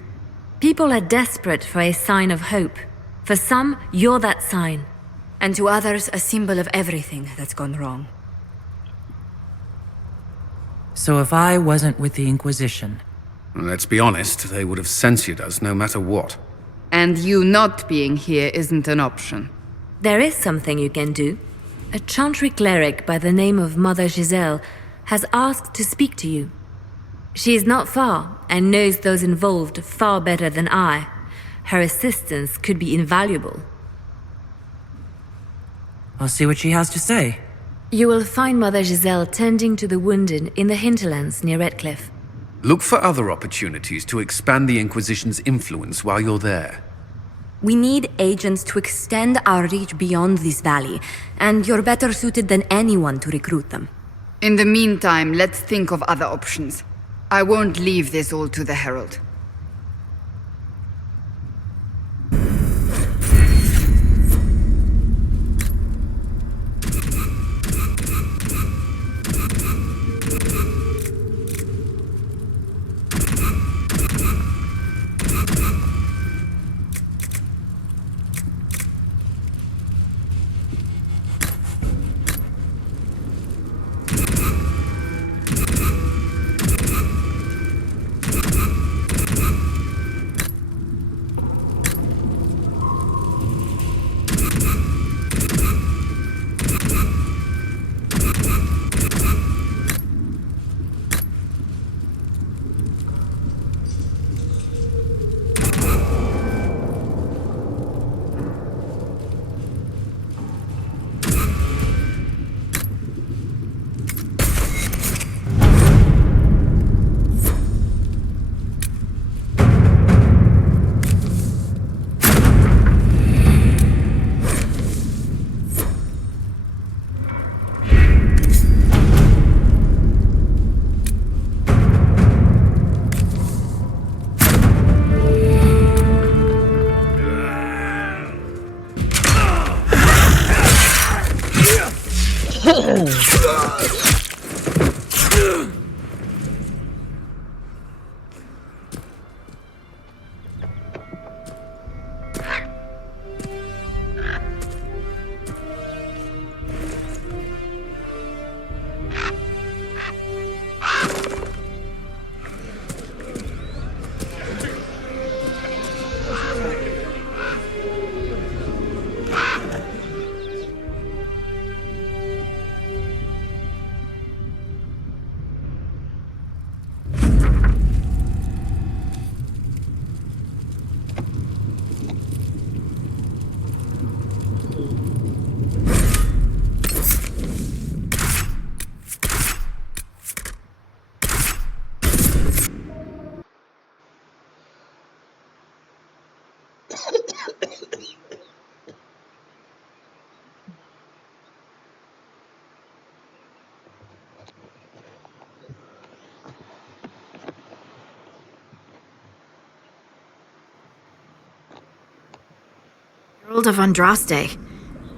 People are desperate for a sign of hope. For some, you're that sign. And to others, a symbol of everything that's gone wrong. So if I wasn't with the Inquisition... Let's be honest, they would have censored us no matter what. And you not being here isn't an option. There is something you can do. A Chantry cleric by the name of Mother Giselle has asked to speak to you. She is not far, and knows those involved far better than I. Her assistance could be invaluable. I'll see what she has to say. You will find Mother Giselle tending to the wounded in the hinterlands near Redcliffe. Look for other opportunities to expand the Inquisition's influence while you're there. We need agents to extend our reach beyond this valley, and you're better suited than anyone to recruit them. In the meantime, let's think of other options. I won't leave this all to the Herald. Herald of Andraste.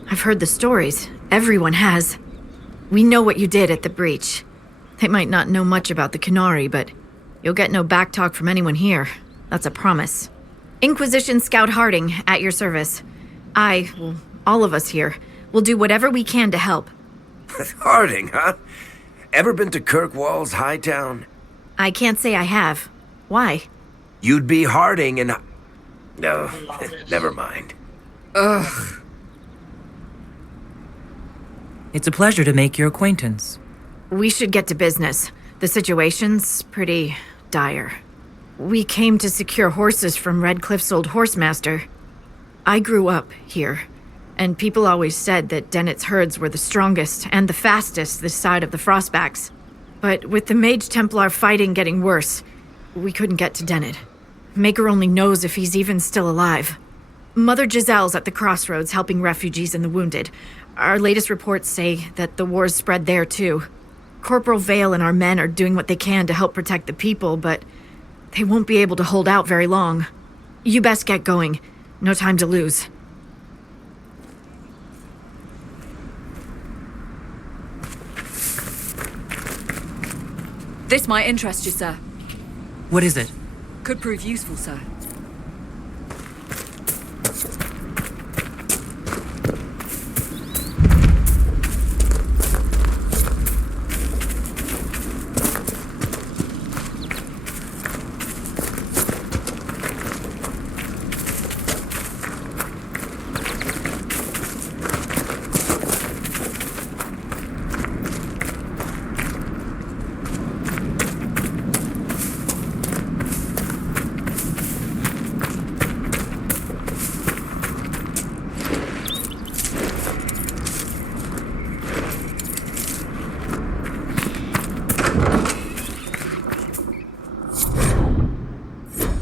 I've heard the stories. Everyone has. We know what you did at the breach. They might not know much about the Quenari, but you'll get no backtalk from anyone here. That's a promise. Inquisition Scout Harding, at your service. All of us here, will do whatever we can to help. Harding, huh? Ever been to Kirkwall's Hightown? I can't say I have. Why? You'd be Harding and... No, never mind. Ugh. It's a pleasure to make your acquaintance. We should get to business. The situation's pretty dire. We came to secure horses from Redcliffe's old horsemaster. I grew up here, and people always said that Dennett's herds were the strongest and the fastest this side of the Frostbacks. But with the Mage Templar fighting getting worse, we couldn't get to Dennett. Maker only knows if he's even still alive. Mother Giselle's at the crossroads helping refugees and the wounded. Our latest reports say that the war's spread there too. Corporal Vale and our men are doing what they can to help protect the people, but they won't be able to hold out very long. You best get going. No time to lose. This might interest you, sir. What is it? Could prove useful, sir.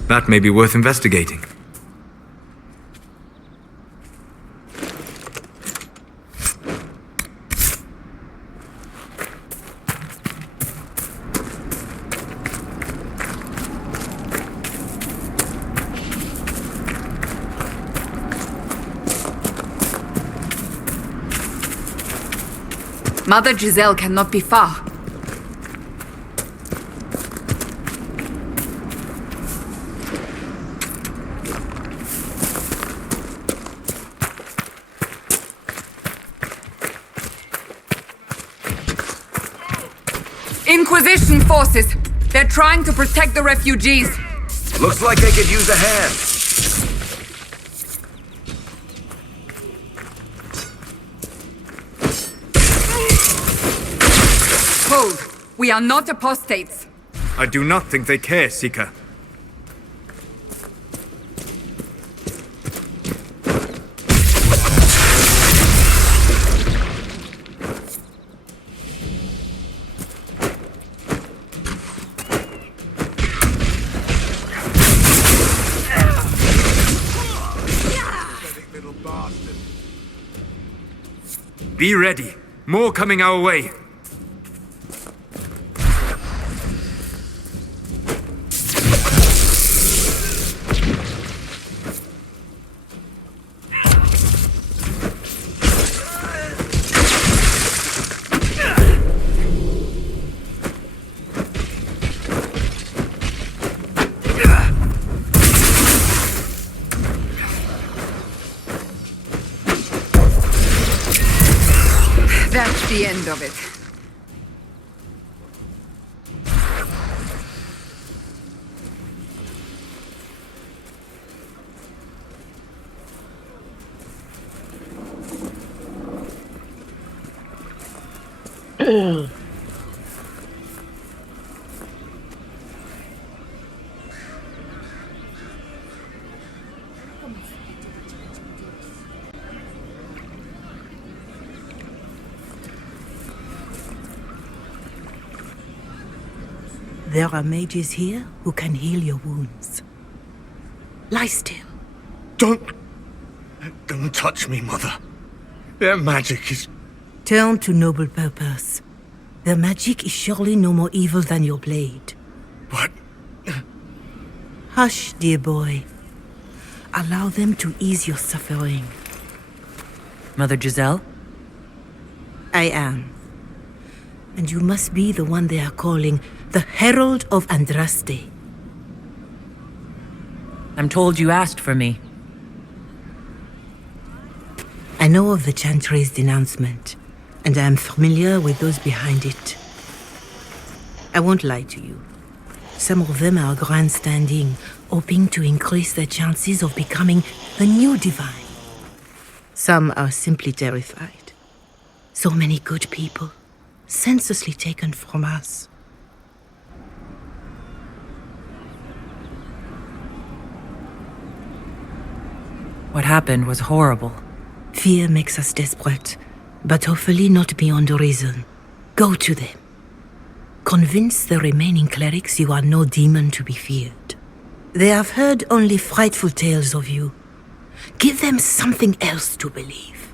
That may be worth investigating. Mother Giselle cannot be far. Inquisition forces! They're trying to protect the refugees! Looks like they could use a hand. Hold! We are not apostates! I do not think they care, Seeker. Be ready. More coming our way. That's the end of it. There are mages here who can heal your wounds. Lie still. Don't touch me, Mother. Their magic is... Turn to noble purpose. Their magic is surely no more evil than your blade. What? Hush, dear boy. Allow them to ease your suffering. Mother Giselle? I am. And you must be the one they are calling the Herald of Andraste. I'm told you asked for me. I know of the Chantry's denouncement, and I am familiar with those behind it. I won't lie to you. Some of them are grandstanding, hoping to increase their chances of becoming the new divine. Some are simply terrified. So many good people, senselessly taken from us. What happened was horrible. Fear makes us desperate, but hopefully not beyond reason. Go to them. Convince the remaining clerics you are no demon to be feared. They have heard only frightful tales of you. Give them something else to believe.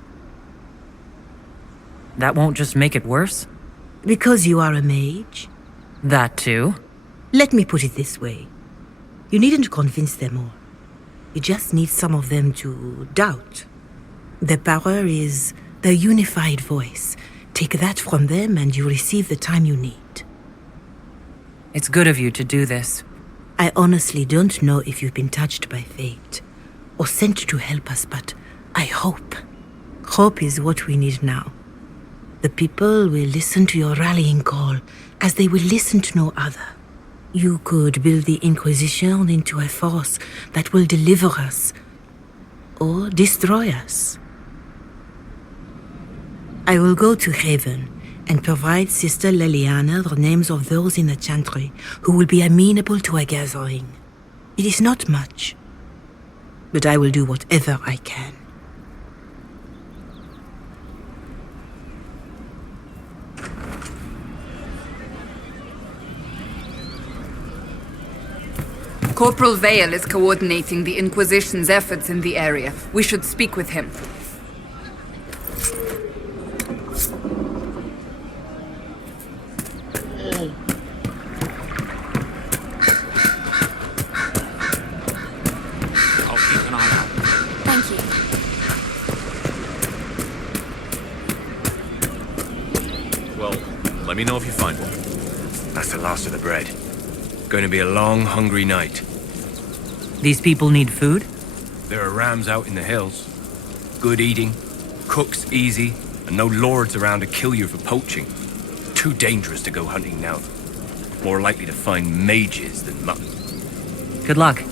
That won't just make it worse? Because you are a mage? That too. Let me put it this way. You needn't convince them all. You just need some of them to doubt. Their power is their unified voice. Take that from them and you receive the time you need. It's good of you to do this. I honestly don't know if you've been touched by fate or sent to help us, but I hope. Hope is what we need now. The people will listen to your rallying call as they will listen to no other. You could build the Inquisition into a force that will deliver us or destroy us. I will go to Haven and provide Sister Leliana the names of those in the Chantry who will be amenable to a gathering. It is not much, but I will do whatever I can. Corporal Vale is coordinating the Inquisition's efforts in the area. We should speak with him. I'll keep an eye out. Thank you. Well, let me know if you find one. That's the last of the bread. Going to be a long, hungry night. These people need food? There are rams out in the hills. Good eating, cooks easy, and no lords around to kill you for poaching. Too dangerous to go hunting now. More likely to find mages than mutton. Good luck.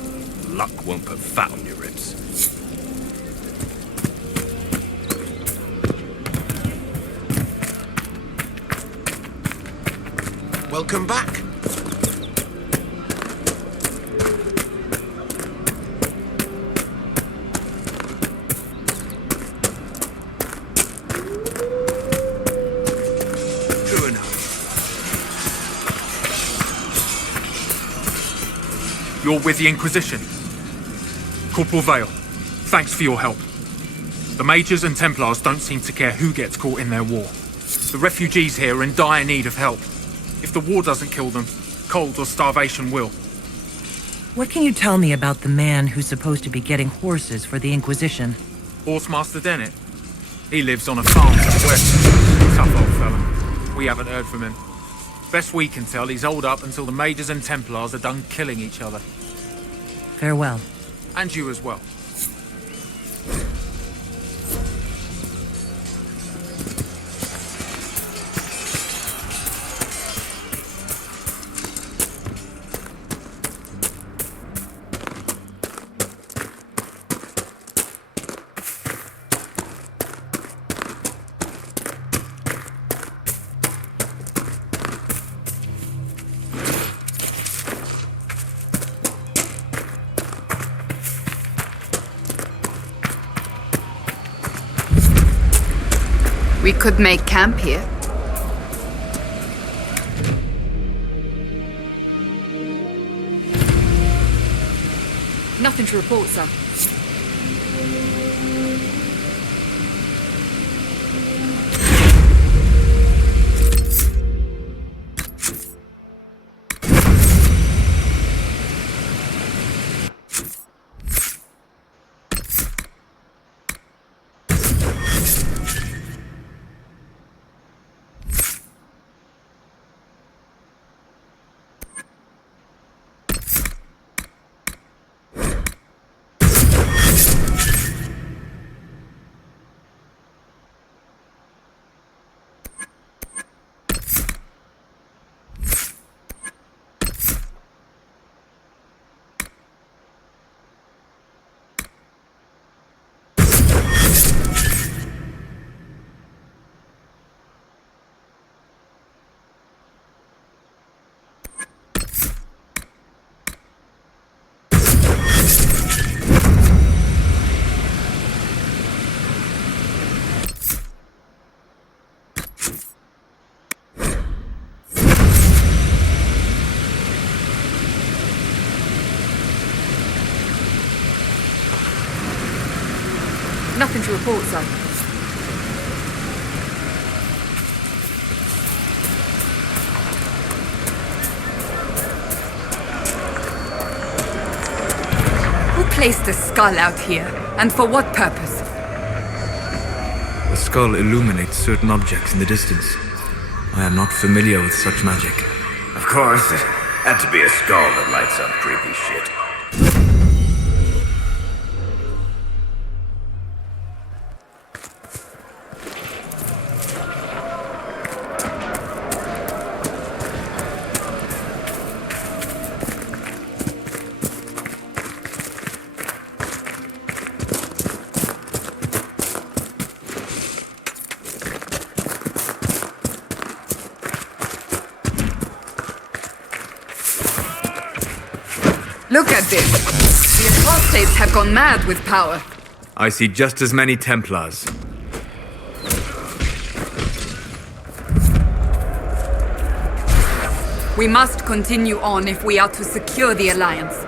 Luck won't put fat on your ribs. Welcome back. You're with the Inquisition. Corporal Vale, thanks for your help. The mages and Templars don't seem to care who gets caught in their war. The refugees here are in dire need of help. If the war doesn't kill them, cold or starvation will. What can you tell me about the man who's supposed to be getting horses for the Inquisition? Horsemaster Dennett. He lives on a farm out west. Tough old fella. We haven't heard from him. Best we can tell, he's holed up until the mages and Templars are done killing each other. Farewell. And you as well. We could make camp here. Nothing to report, sir. Nothing to report, sir. Who placed the skull out here? And for what purpose? The skull illuminates certain objects in the distance. I am not familiar with such magic. Of course, it had to be a skull that lights up creepy shit. Look at this! The apostates have gone mad with power. I see just as many Templars. We must continue on if we are to secure the Alliance.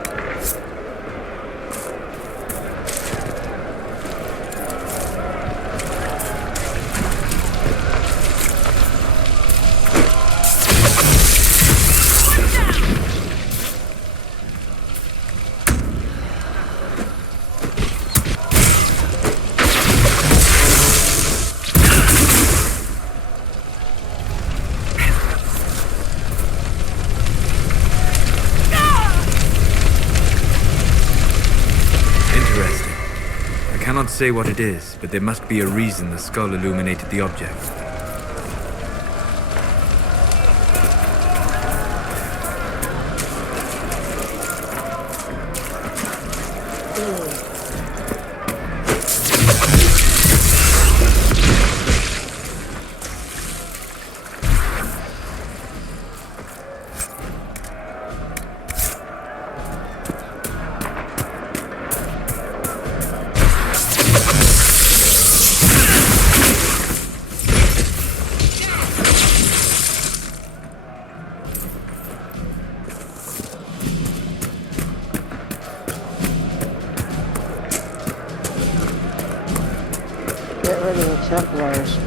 I cannot say what it is, but there must be a reason the skull illuminated the object. Get rid of the Templars.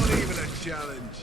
Not even a challenge.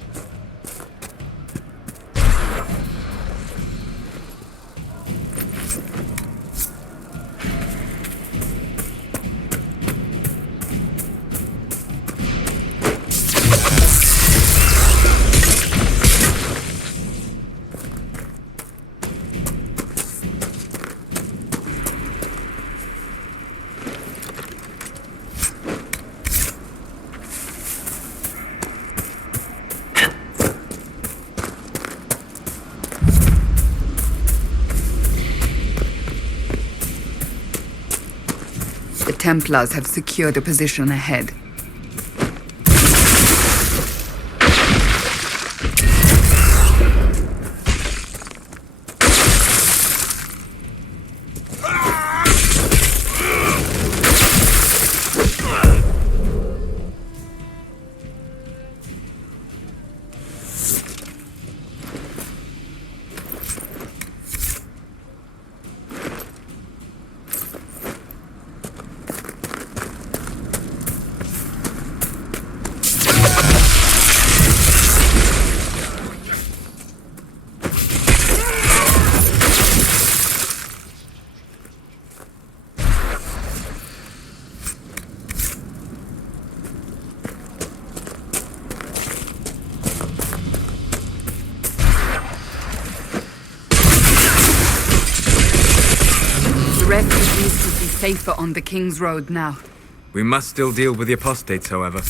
The Templars have secured a position ahead. safer on the King's Road now. We must still deal with the apostates, however.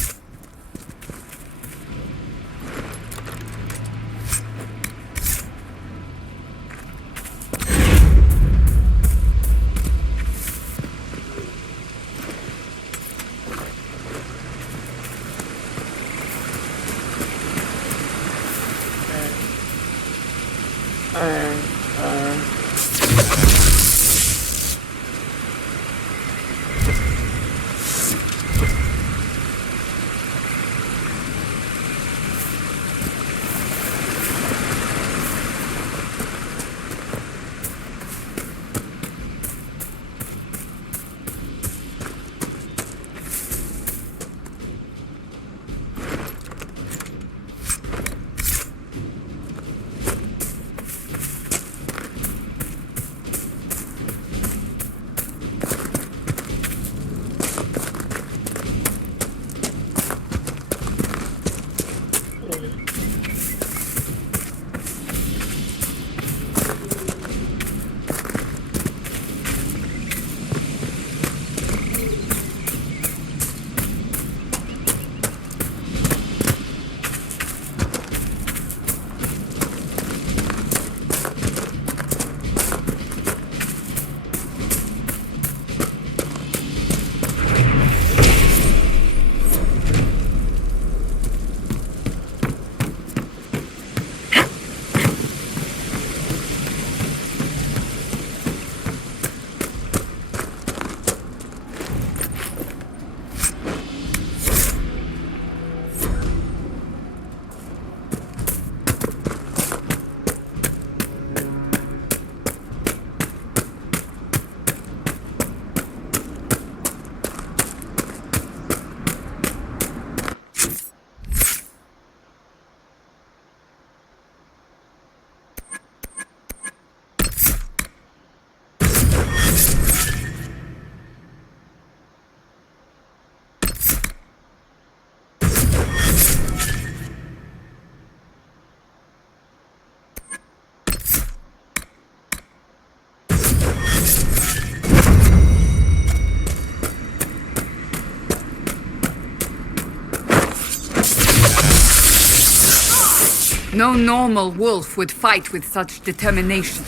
No normal wolf would fight with such determination.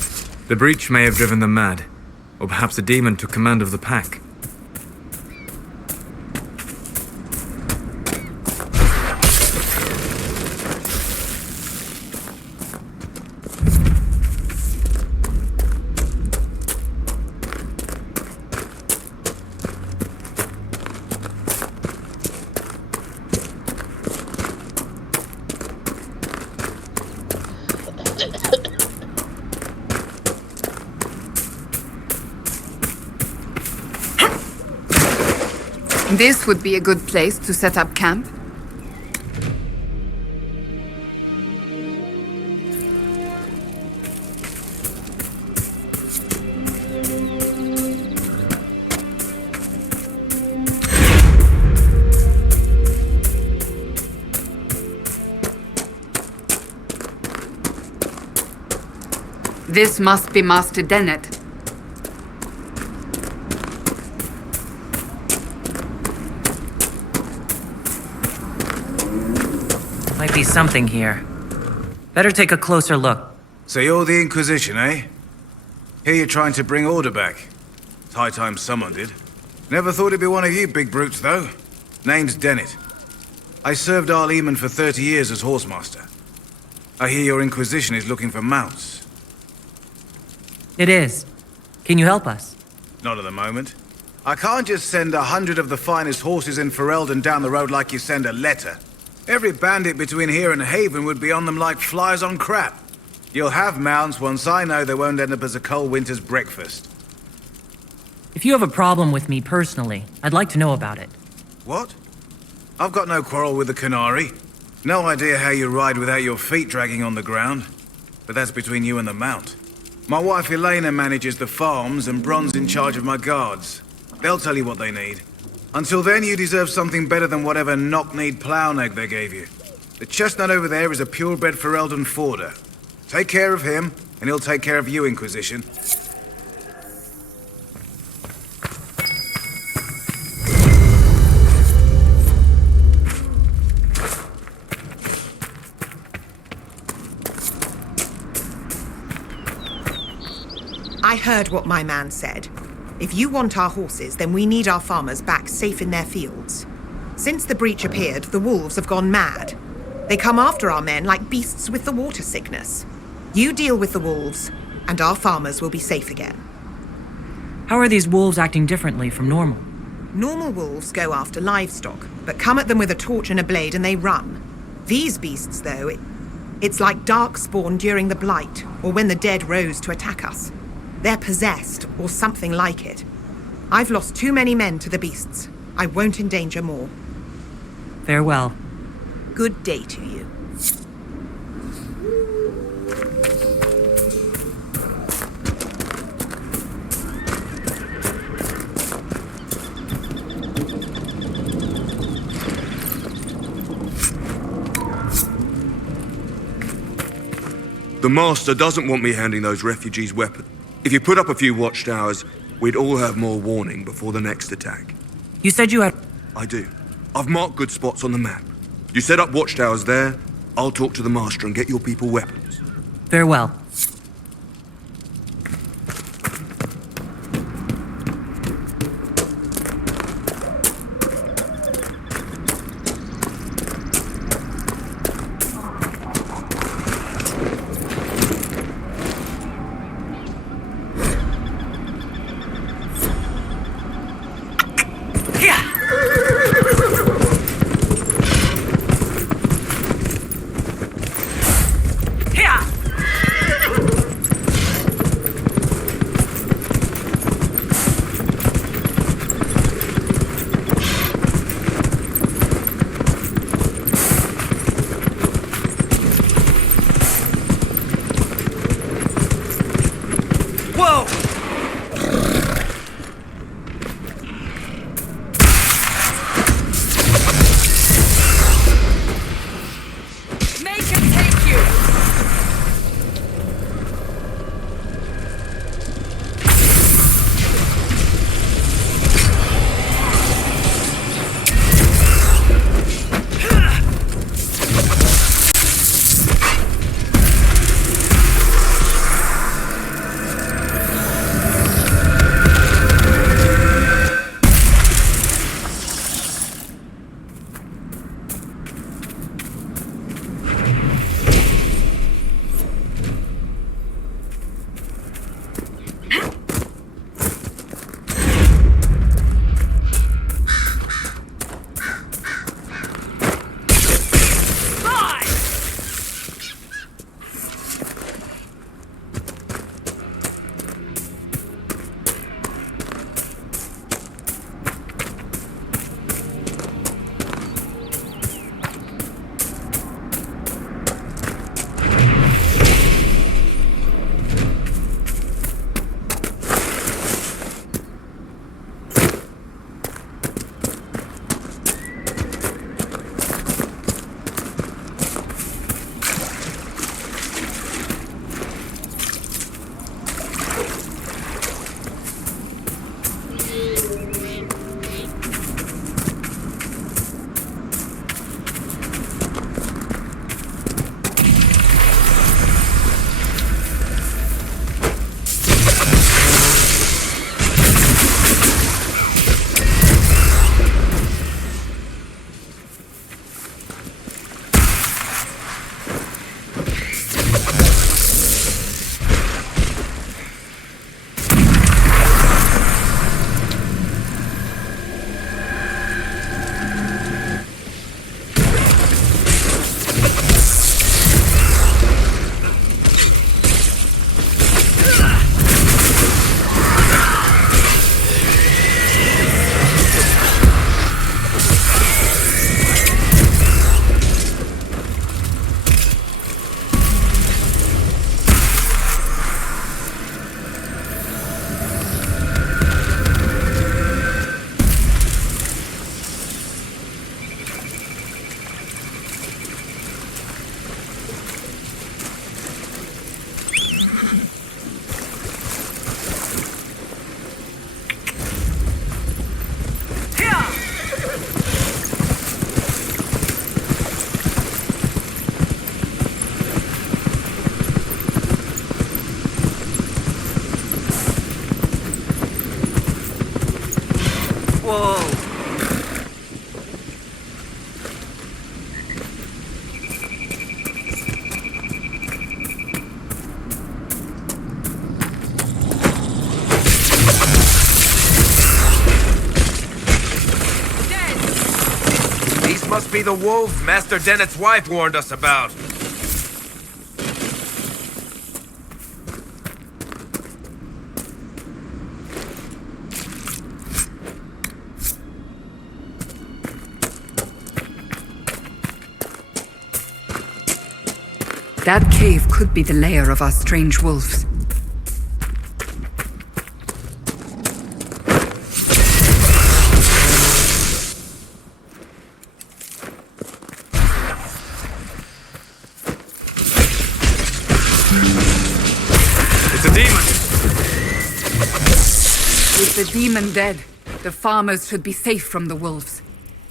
The breach may have driven them mad. Or perhaps a demon took command of the pack. This would be a good place to set up camp. This must be Master Dennett. Might be something here. Better take a closer look. So you're the Inquisition, eh? Here you're trying to bring order back. It's high time someone did. Never thought it'd be one of you big brutes, though. Name's Dennett. I served Arl Eamon for 30 years as horsemaster. I hear your Inquisition is looking for mounts. It is. Can you help us? Not at the moment. I can't just send 100 of the finest horses in Ferelden down the road like you send a letter. Every bandit between here and Haven would be on them like flies on crap. You'll have mounts once I know they won't end up as a cold winter's breakfast. If you have a problem with me personally, I'd like to know about it. What? I've got no quarrel with the Quenari. No idea how you ride without your feet dragging on the ground. But that's between you and the mount. My wife Elena manages the farms and Bron's in charge of my guards. They'll tell you what they need. Until then, you deserve something better than whatever knock-kneed plow-neg they gave you. The chestnut over there is a purebred Ferelden forder. Take care of him, and he'll take care of you, Inquisition. heard what my man said. If you want our horses, then we need our farmers back safe in their fields. Since the breach appeared, the wolves have gone mad. They come after our men like beasts with the water sickness. You deal with the wolves, and our farmers will be safe again. How are these wolves acting differently from normal? Normal wolves go after livestock, but come at them with a torch and a blade and they run. These beasts, though, it's like darkspawn during the Blight, or when the dead rose to attack us. They're possessed, or something like it. I've lost too many men to the beasts. I won't endanger more. Farewell. Good day to you. The Master doesn't want me handing those refugees weapons. If you put up a few watchtowers, we'd all have more warning before the next attack. You said you had... I do. I've marked good spots on the map. You set up watchtowers there, I'll talk to the Master and get your people weapons. Farewell. Must be the wolves Master Dennett's wife warned us about. That cave could be the lair of our strange wolves. It's a demon! With the demon dead, the farmers should be safe from the wolves.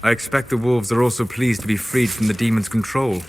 I expect the wolves are also pleased to be freed from the demon's control.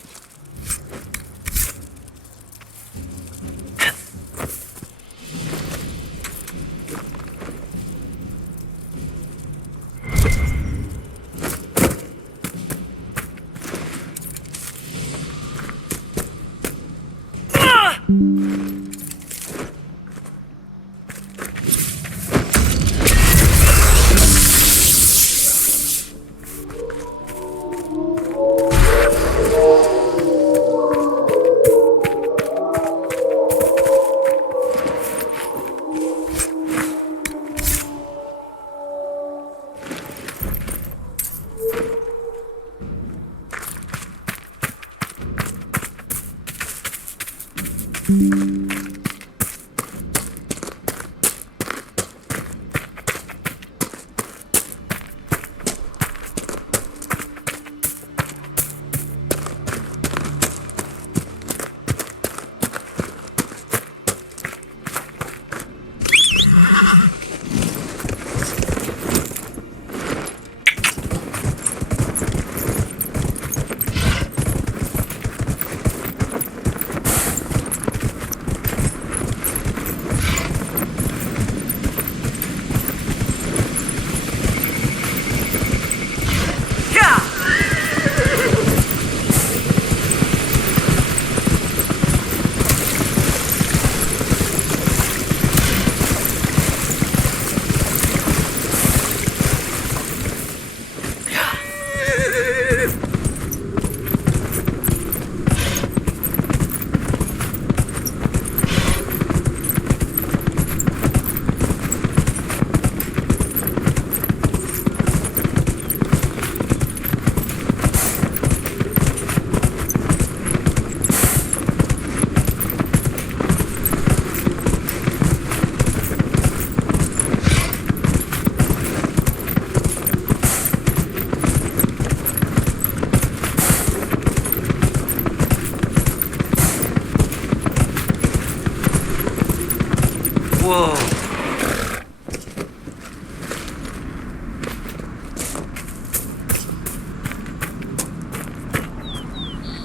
Whoa.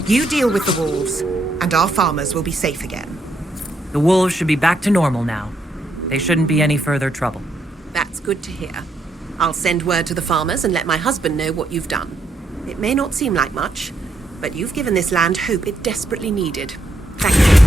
You deal with the wolves, and our farmers will be safe again. The wolves should be back to normal now. They shouldn't be any further trouble. That's good to hear. I'll send word to the farmers and let my husband know what you've done. It may not seem like much, but you've given this land hope it desperately needed. Thank you.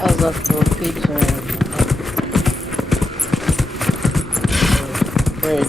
I love to pizza. Great.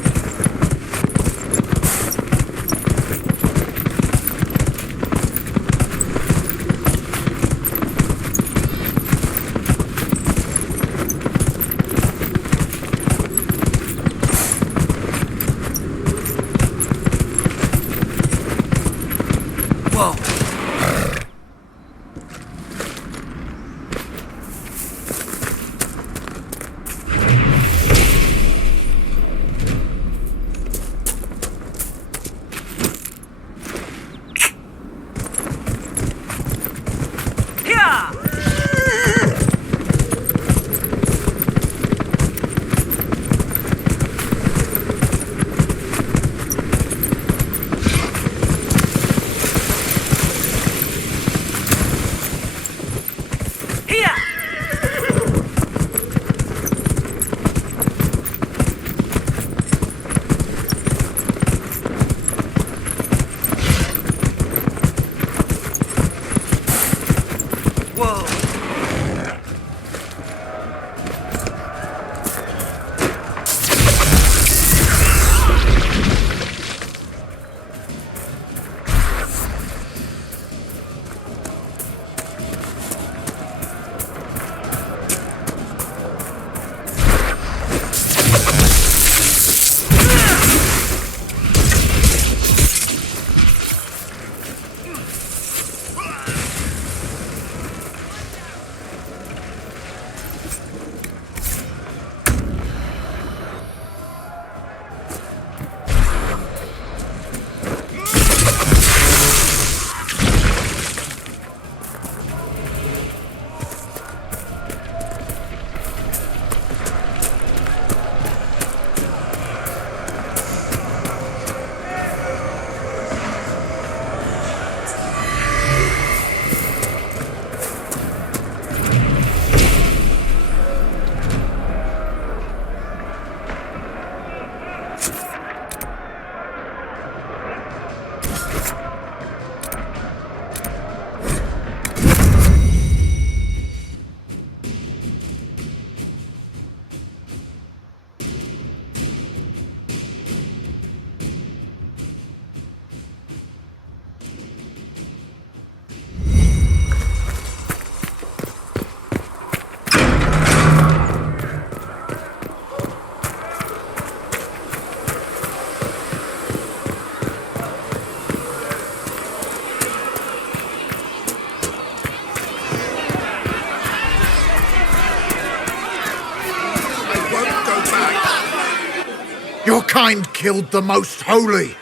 Your kind killed the most holy.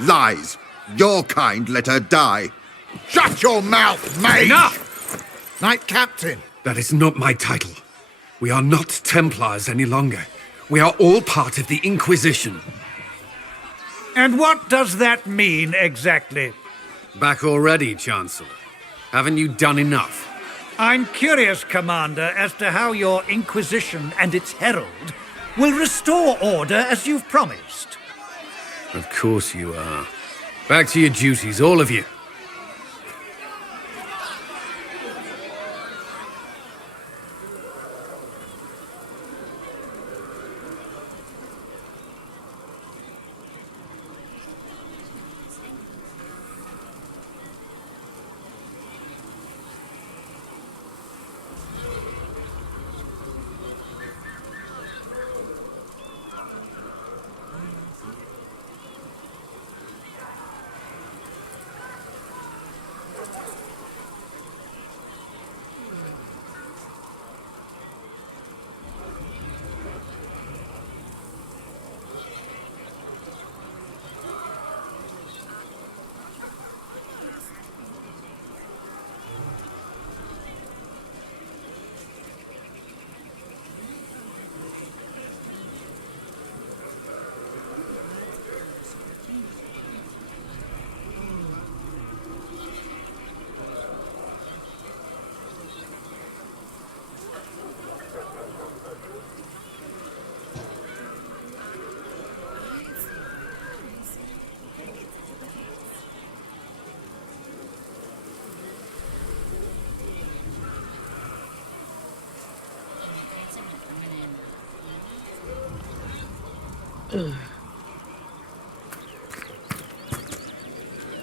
Lies. Your kind let her die. Shut your mouth, mage! Enough! Knight Captain. That is not my title. We are not Templars any longer. We are all part of the Inquisition. And what does that mean, exactly? Back already, Chancellor. Haven't you done enough? I'm curious, Commander, as to how your Inquisition and its herald will restore order as you've promised. Of course you are. Back to your duties, all of you.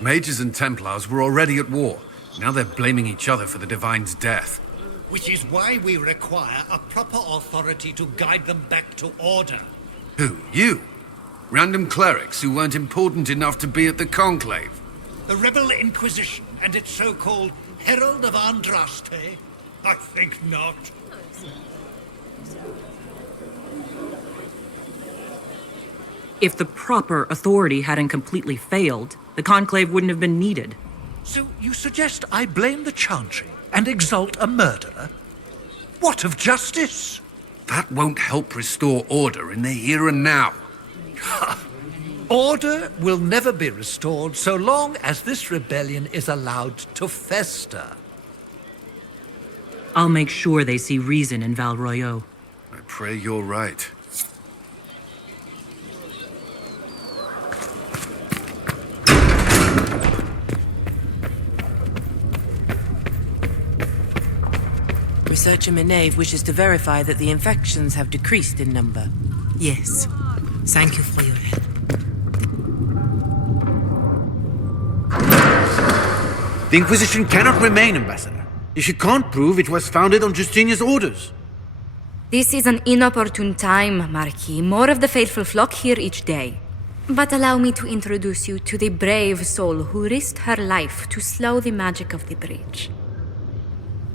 Mages and Templars were already at war. Now they're blaming each other for the Divine's death. Which is why we require a proper authority to guide them back to order. Who? You? Random clerics who weren't important enough to be at the Conclave? The Rebel Inquisition and its so-called Herald of Andraste? I think not. If the proper authority hadn't completely failed, the Conclave wouldn't have been needed. So you suggest I blame the Chantry and exalt a murderer? What of justice? That won't help restore order in the here and now. Order will never be restored so long as this rebellion is allowed to fester. I'll make sure they see reason in Val Royeaux. I pray you're right. Researcher Menave wishes to verify that the infections have decreased in number. Yes. Thank you for your help. The Inquisition cannot remain, Ambassador. If you can't prove it was founded on Justinian's orders. This is an inopportune time, Marquis. More of the faithful flock here each day. But allow me to introduce you to the brave soul who risked her life to slow the magic of the breach.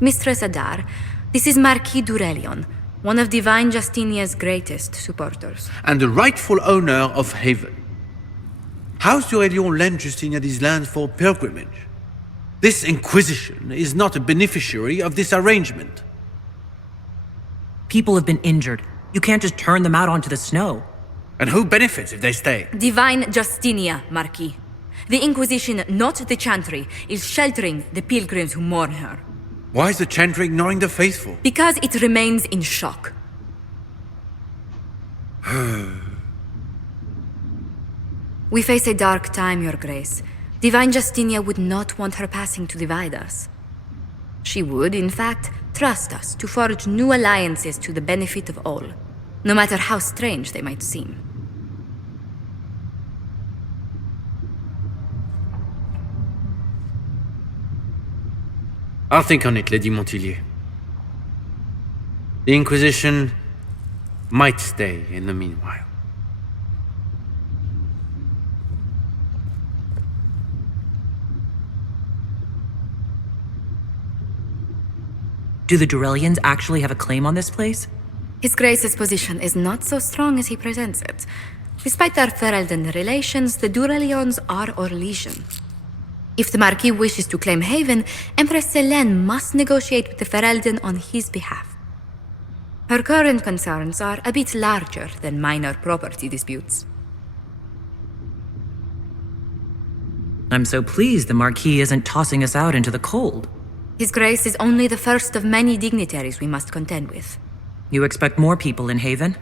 Mistress Adar, this is Marquis Durelion, one of Divine Justinia's greatest supporters. And the rightful owner of Haven. House Durelion lent Justinia these lands for pilgrimage. This Inquisition is not a beneficiary of this arrangement. People have been injured. You can't just turn them out onto the snow. And who benefits if they stay? Divine Justinia, Marquis. The Inquisition, not the Chantry, is sheltering the pilgrims who mourn her. Why is the Chantry ignoring the faithful? Because it remains in shock. We face a dark time, Your Grace. Divine Justinia would not want her passing to divide us. She would, in fact, trust us to forge new alliances to the benefit of all, no matter how strange they might seem. I'll think on it, Lady Montillier. The Inquisition might stay in the meanwhile. Do the Durelians actually have a claim on this place? His Grace's position is not so strong as he presents it. Despite their Ferelden relations, the Duralions are our legion. If the Marquis wishes to claim Haven, Empress Selene must negotiate with the Ferelden on his behalf. Her current concerns are a bit larger than minor property disputes. I'm so pleased the Marquis isn't tossing us out into the cold. His Grace is only the first of many dignitaries we must contend with. You expect more people in Haven?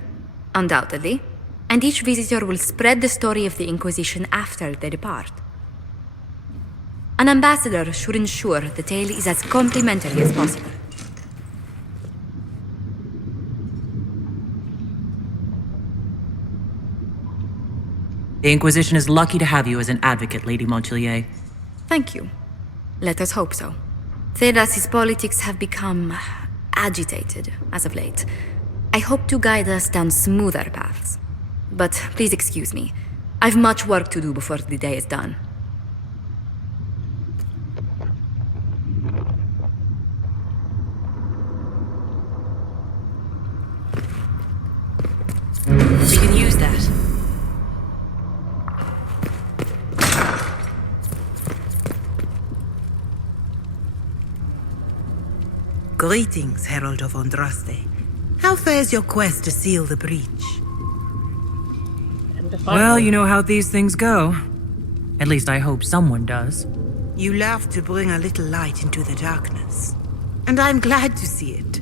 Undoubtedly. And each visitor will spread the story of the Inquisition after they depart. An ambassador should ensure the tale is as complimentary as possible. The Inquisition is lucky to have you as an advocate, Lady Montelier. Thank you. Let us hope so. Thedas's politics have become agitated as of late. I hope to guide us down smoother paths. But please excuse me. I've much work to do before the day is done. We can use that. Greetings, Herald of Andraste. How fares your quest to seal the breach? Well, you know how these things go. At least I hope someone does. You love to bring a little light into the darkness. And I'm glad to see it.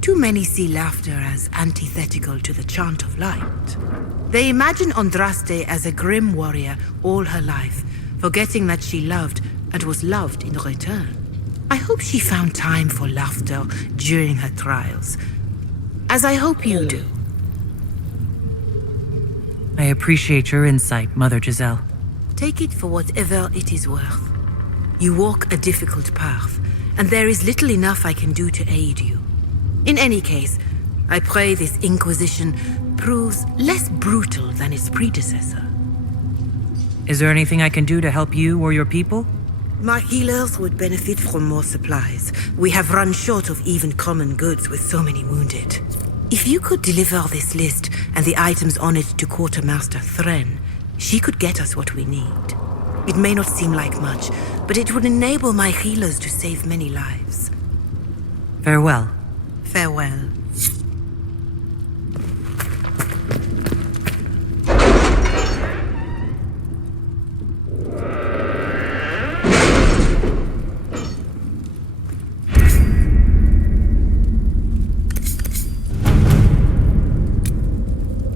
Too many see laughter as antithetical to the chant of light. They imagine Andraste as a grim warrior all her life, forgetting that she loved and was loved in return. I hope she found time for laughter during her trials, as I hope you do. I appreciate your insight, Mother Giselle. Take it for whatever it is worth. You walk a difficult path, and there is little enough I can do to aid you. In any case, I pray this Inquisition proves less brutal than its predecessor. Is there anything I can do to help you or your people? My healers would benefit from more supplies. We have run short of even common goods with so many wounded. If you could deliver this list and the items on it to Quartermaster Thren, she could get us what we need. It may not seem like much, but it would enable my healers to save many lives. Farewell. Farewell.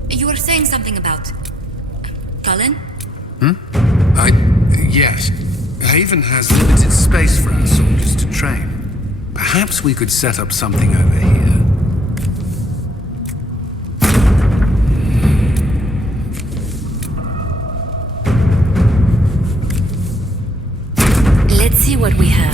You were saying something about Cullen? Yes. Haven has limited space for our soldiers to train. Perhaps we could set up something over here. Let's see what we have.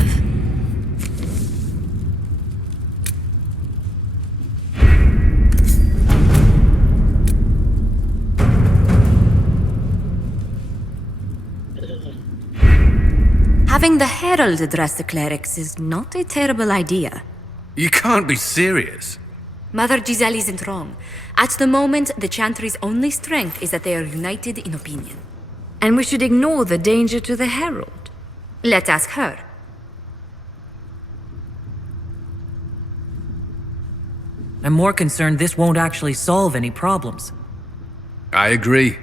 Having the Herald address the clerics is not a terrible idea. You can't be serious. Mother Giselle isn't wrong. At the moment, the Chantry's only strength is that they are united in opinion. And we should ignore the danger to the Herald. Let's ask her. I'm more concerned this won't actually solve any problems. I agree.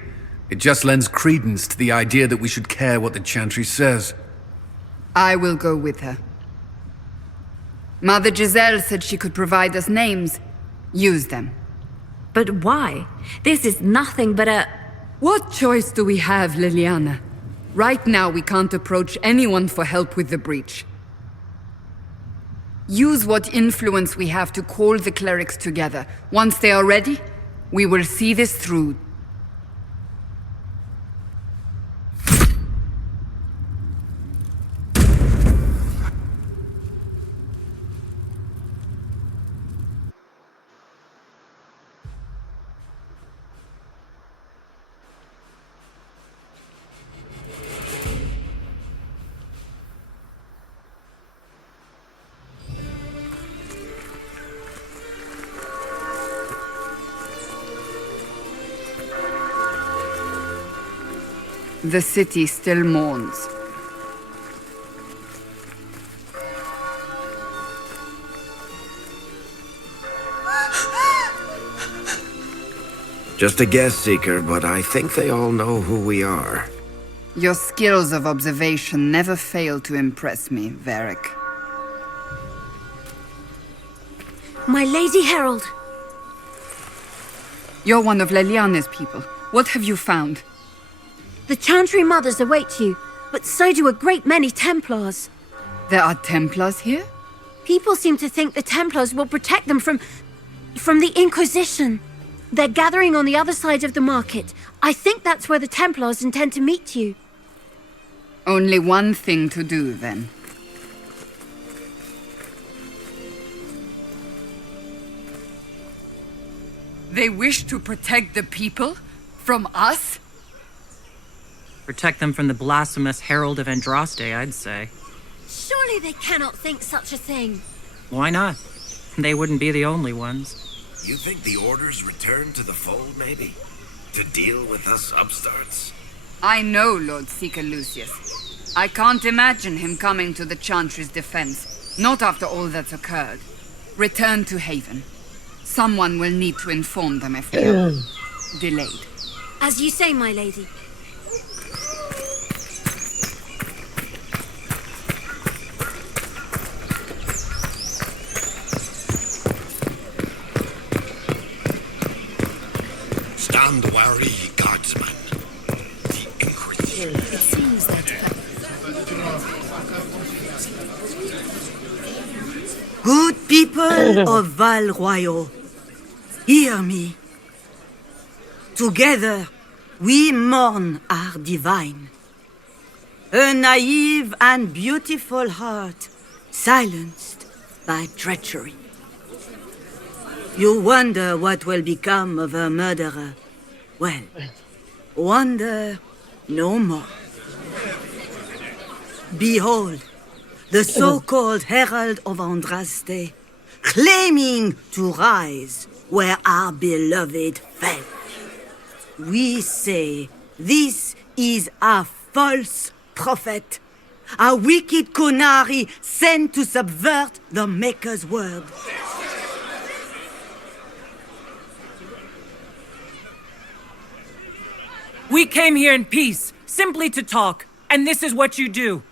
It just lends credence to the idea that we should care what the Chantry says. I will go with her. Mother Giselle said she could provide us names. Use them. But why? This is nothing but a... What choice do we have, Liliana? Right now, we can't approach anyone for help with the breach. Use what influence we have to call the clerics together. Once they are ready, we will see this through. The city still mourns. Just a guess, Seeker, but I think they all know who we are. Your skills of observation never fail to impress me, Varric. My Lady Herald. You're one of Leliane's people. What have you found? The Chantry Mothers await you, but so do a great many Templars. There are Templars here? People seem to think the Templars will protect them from the Inquisition. They're gathering on the other side of the market. I think that's where the Templars intend to meet you. Only one thing to do, then. They wish to protect the people? From us? Protect them from the blasphemous Herald of Andraste, I'd say. Surely they cannot think such a thing. Why not? They wouldn't be the only ones. You think the Order's returned to the fold, maybe? To deal with us upstarts? I know Lord Seeker Lucius. I can't imagine him coming to the Chantry's defense. Not after all that's occurred. Return to Haven. Someone will need to inform them if we are delayed. As you say, my lady. Stand wary, guardsman. The Inquisition. It seems that... Good people of Val Royal, hear me. Together, we mourn our divine. A naive and beautiful heart, silenced by treachery. You wonder what will become of a murderer. Well, wonder no more. Behold, the so-called Herald of Andraste, claiming to rise where our beloved fell. We say this is a false prophet, a wicked Quenari sent to subvert the Maker's word. We came here in peace, simply to talk, and this is what you do.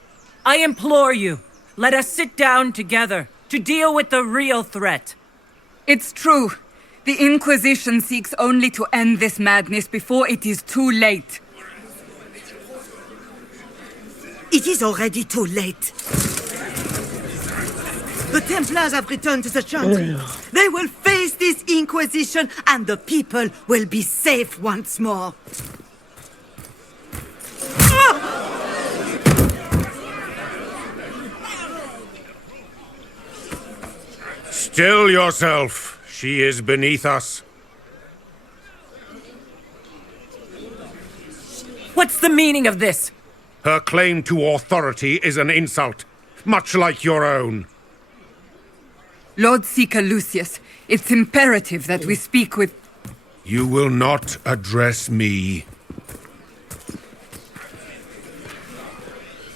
I implore you, let us sit down together to deal with the real threat. It's true. The Inquisition seeks only to end this madness before it is too late. It is already too late. The Templars have returned to the Chantry. They will face this Inquisition, and the people will be safe once more. Still yourself. She is beneath us. What's the meaning of this? Her claim to authority is an insult, much like your own. Lord Seeker Lucius, it's imperative that we speak with... You will not address me.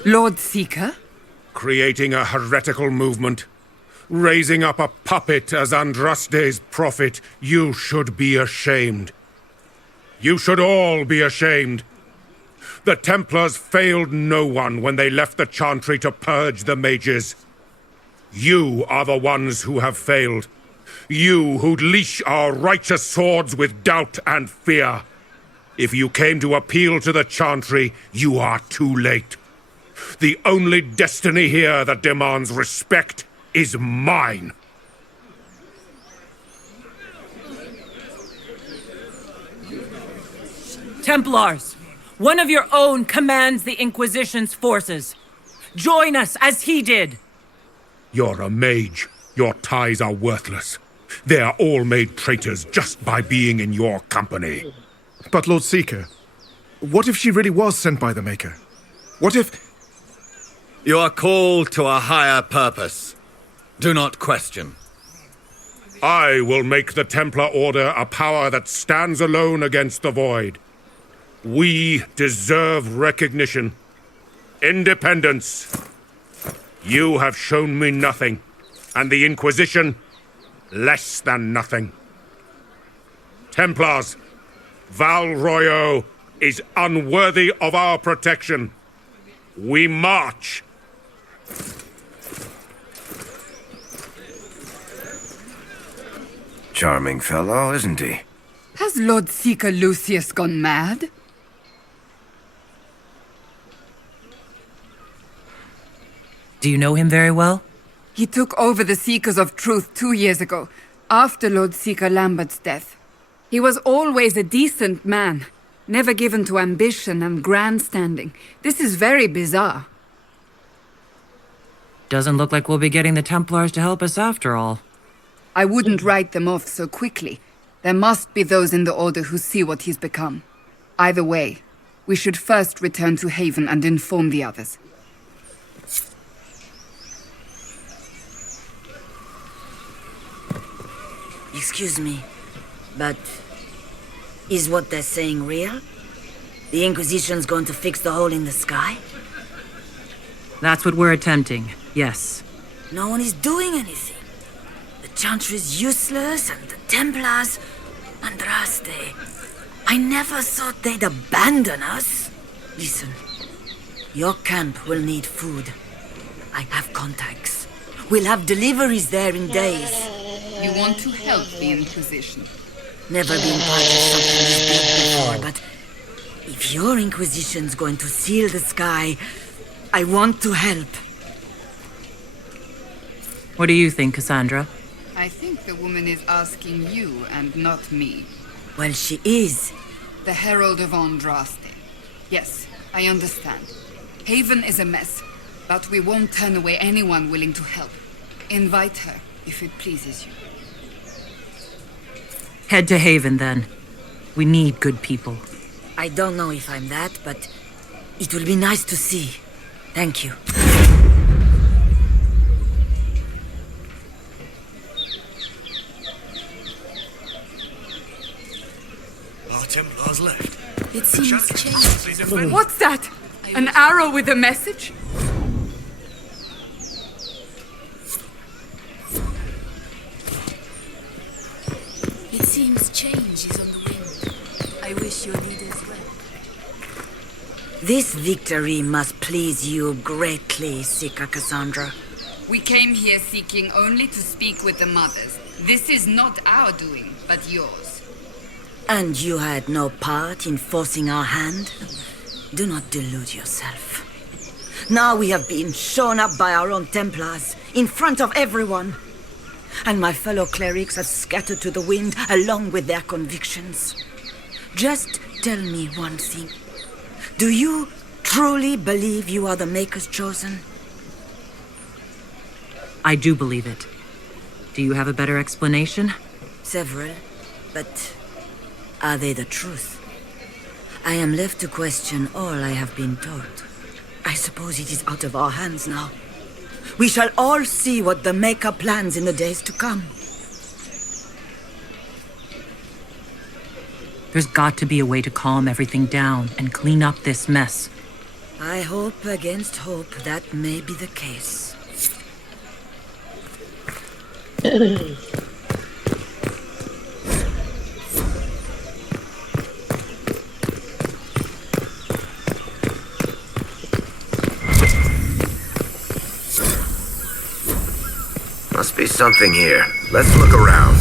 Lord Seeker? Creating a heretical movement. Raising up a puppet as Andraste's prophet. You should be ashamed. You should all be ashamed. The Templars failed no one when they left the Chantry to purge the mages. You are the ones who have failed. You who'd leash our righteous swords with doubt and fear. If you came to appeal to the Chantry, you are too late. The only destiny here that demands respect is mine. Templars, one of your own commands the Inquisition's forces. Join us as he did. You're a mage. Your ties are worthless. They are all made traitors just by being in your company. But Lord Seeker, what if she really was sent by the Maker? What if... You are called to a higher purpose. Do not question. I will make the Templar Order a power that stands alone against the Void. We deserve recognition. Independence. You have shown me nothing, and the Inquisition, less than nothing. Templars, Val Royo is unworthy of our protection. We march. Charming fellow, isn't he? Has Lord Seeker Lucius gone mad? Do you know him very well? He took over the Seekers of Truth 2 years ago, after Lord Seeker Lambert's death. He was always a decent man, never given to ambition and grandstanding. This is very bizarre. Doesn't look like we'll be getting the Templars to help us after all. I wouldn't write them off so quickly. There must be those in the Order who see what he's become. Either way, we should first return to Haven and inform the others. Excuse me, but is what they're saying real? The Inquisition's going to fix the hole in the sky? That's what we're attempting, yes. No one is doing anything. The Chantry's useless, and the Templars... Andraste. I never thought they'd abandon us. Listen, your camp will need food. I have contacts. We'll have deliveries there in days. You want to help the Inquisition? Never been part of something this big before, but if your Inquisition's going to seal the sky, I want to help. What do you think, Cassandra? I think the woman is asking you and not me. Well, she is. The Herald of Andraste. Yes, I understand. Haven is a mess, but we won't turn away anyone willing to help. Invite her, if it pleases you. Head to Haven, then. We need good people. I don't know if I'm that, but it will be nice to see. Thank you. Our Templars left. It seems changed. What's that? An arrow with a message? It seems change is on the wind. I wish your leaders well. This victory must please you greatly, Sika Cassandra. We came here seeking only to speak with the mothers. This is not our doing, but yours. And you had no part in forcing our hand? Do not delude yourself. Now we have been shown up by our own Templars, in front of everyone. And my fellow clerics have scattered to the wind along with their convictions. Just tell me one thing. Do you truly believe you are the Maker's chosen? I do believe it. Do you have a better explanation? Several, but are they the truth? I am left to question all I have been told. I suppose it is out of our hands now. We shall all see what the Maker plans in the days to come. There's got to be a way to calm everything down and clean up this mess. I hope against hope that may be the case. Must be something here. Let's look around.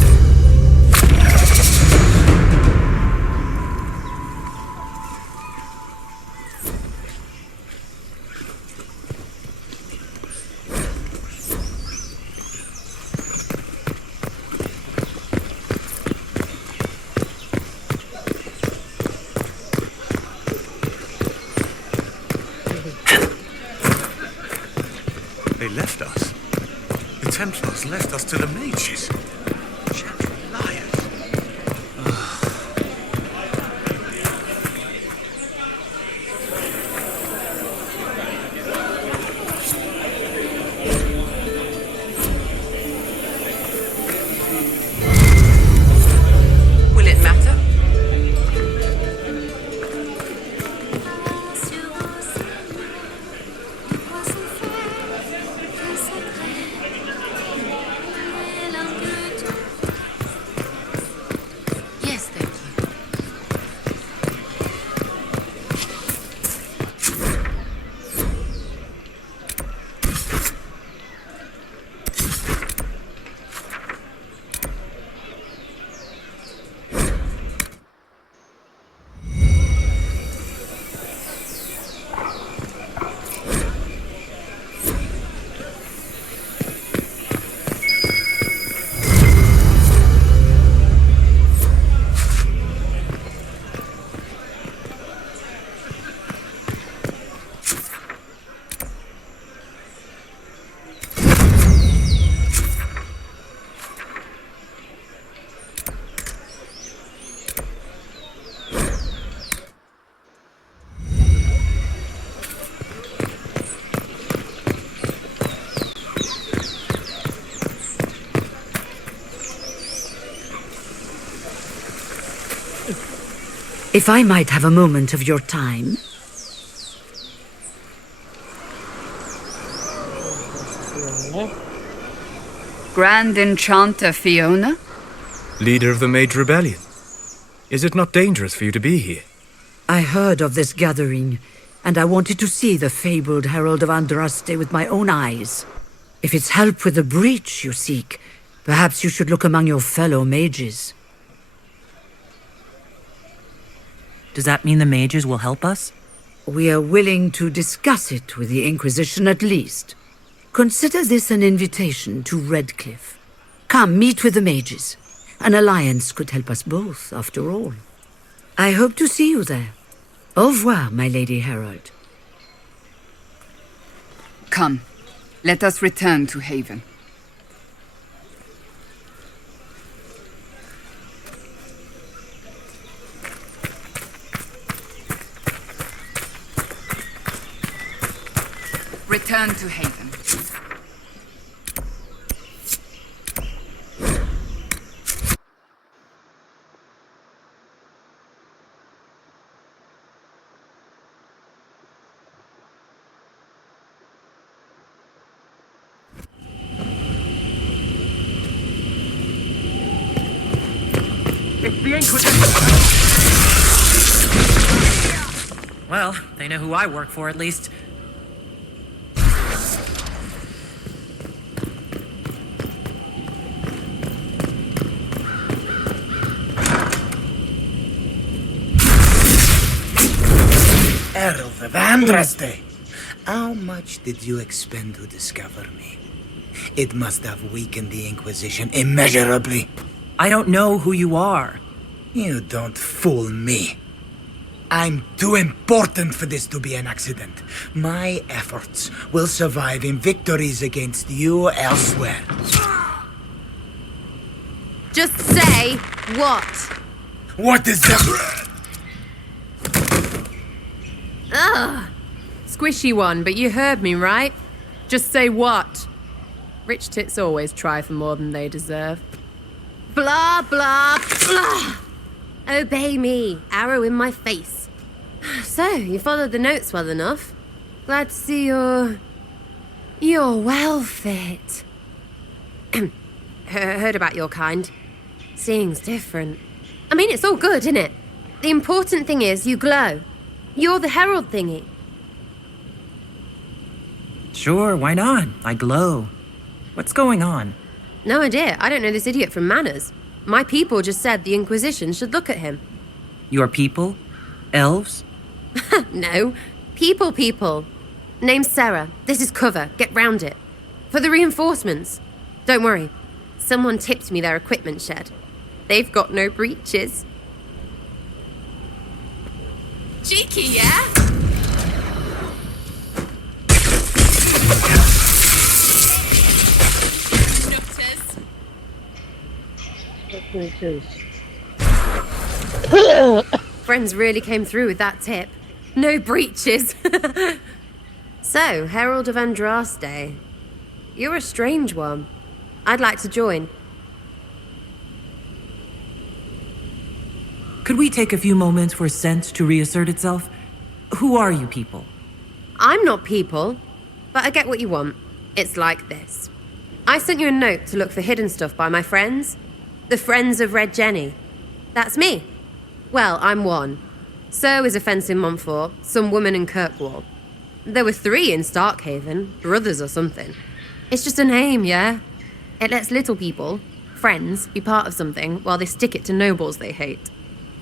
They left us. The Templars left us to the mages. Chantry liars. Will it matter? If I might have a moment of your time. Grand Enchanter Fiona? Leader of the Mage Rebellion. Is it not dangerous for you to be here? I heard of this gathering, and I wanted to see the fabled Herald of Andraste with my own eyes. If it's help with the breach you seek, perhaps you should look among your fellow mages. Does that mean the mages will help us? We are willing to discuss it with the Inquisition at least. Consider this an invitation to Redcliffe. Come, meet with the mages. An alliance could help us both, after all. I hope to see you there. Au revoir, my Lady Herald. Come, let us return to Haven. Return to Haven. It's the Inquisition! Well, they know who I work for, at least. Herald of Andraste! How much did you expend to discover me? It must have weakened the Inquisition immeasurably. I don't know who you are. You don't fool me. I'm too important for this to be an accident. My efforts will survive in victories against you elsewhere. Just say what? What is that? Ugh. Squishy one, but you heard me, right? Just say what? Rich tits always try for more than they deserve. Blah, blah, blah. Obey me. Arrow in my face. So, you followed the notes well enough. Glad to see you're well fit. Heard about your kind. Seeing's different. I mean, it's all good, isn't it? The important thing is you glow. You're the herald thingy. Sure, why not? I glow. What's going on? No idea. I don't know this idiot from Manners. My people just said the Inquisition should look at him. Your people? Elves? No. People. Name's Sarah. This is cover. Get round it. For the reinforcements. Don't worry. Someone tipped me their equipment shed. They've got no breaches. Cheeky, yeah? Friends really came through with that tip. No breaches. So, Herald of Andraste. You're a strange one. I'd like to join. Could we take a few moments for sense to reassert itself? Who are you people? I'm not people, but I get what you want. It's like this. I sent you a note to look for hidden stuff by my friends. The Friends of Red Jenny. That's me. Well, I'm one. So is a fence in Montfort, some woman in Kirkwall. There were 3 in Starkhaven, brothers or something. It's just a name, yeah? It lets little people, friends, be part of something while they stick it to nobles they hate.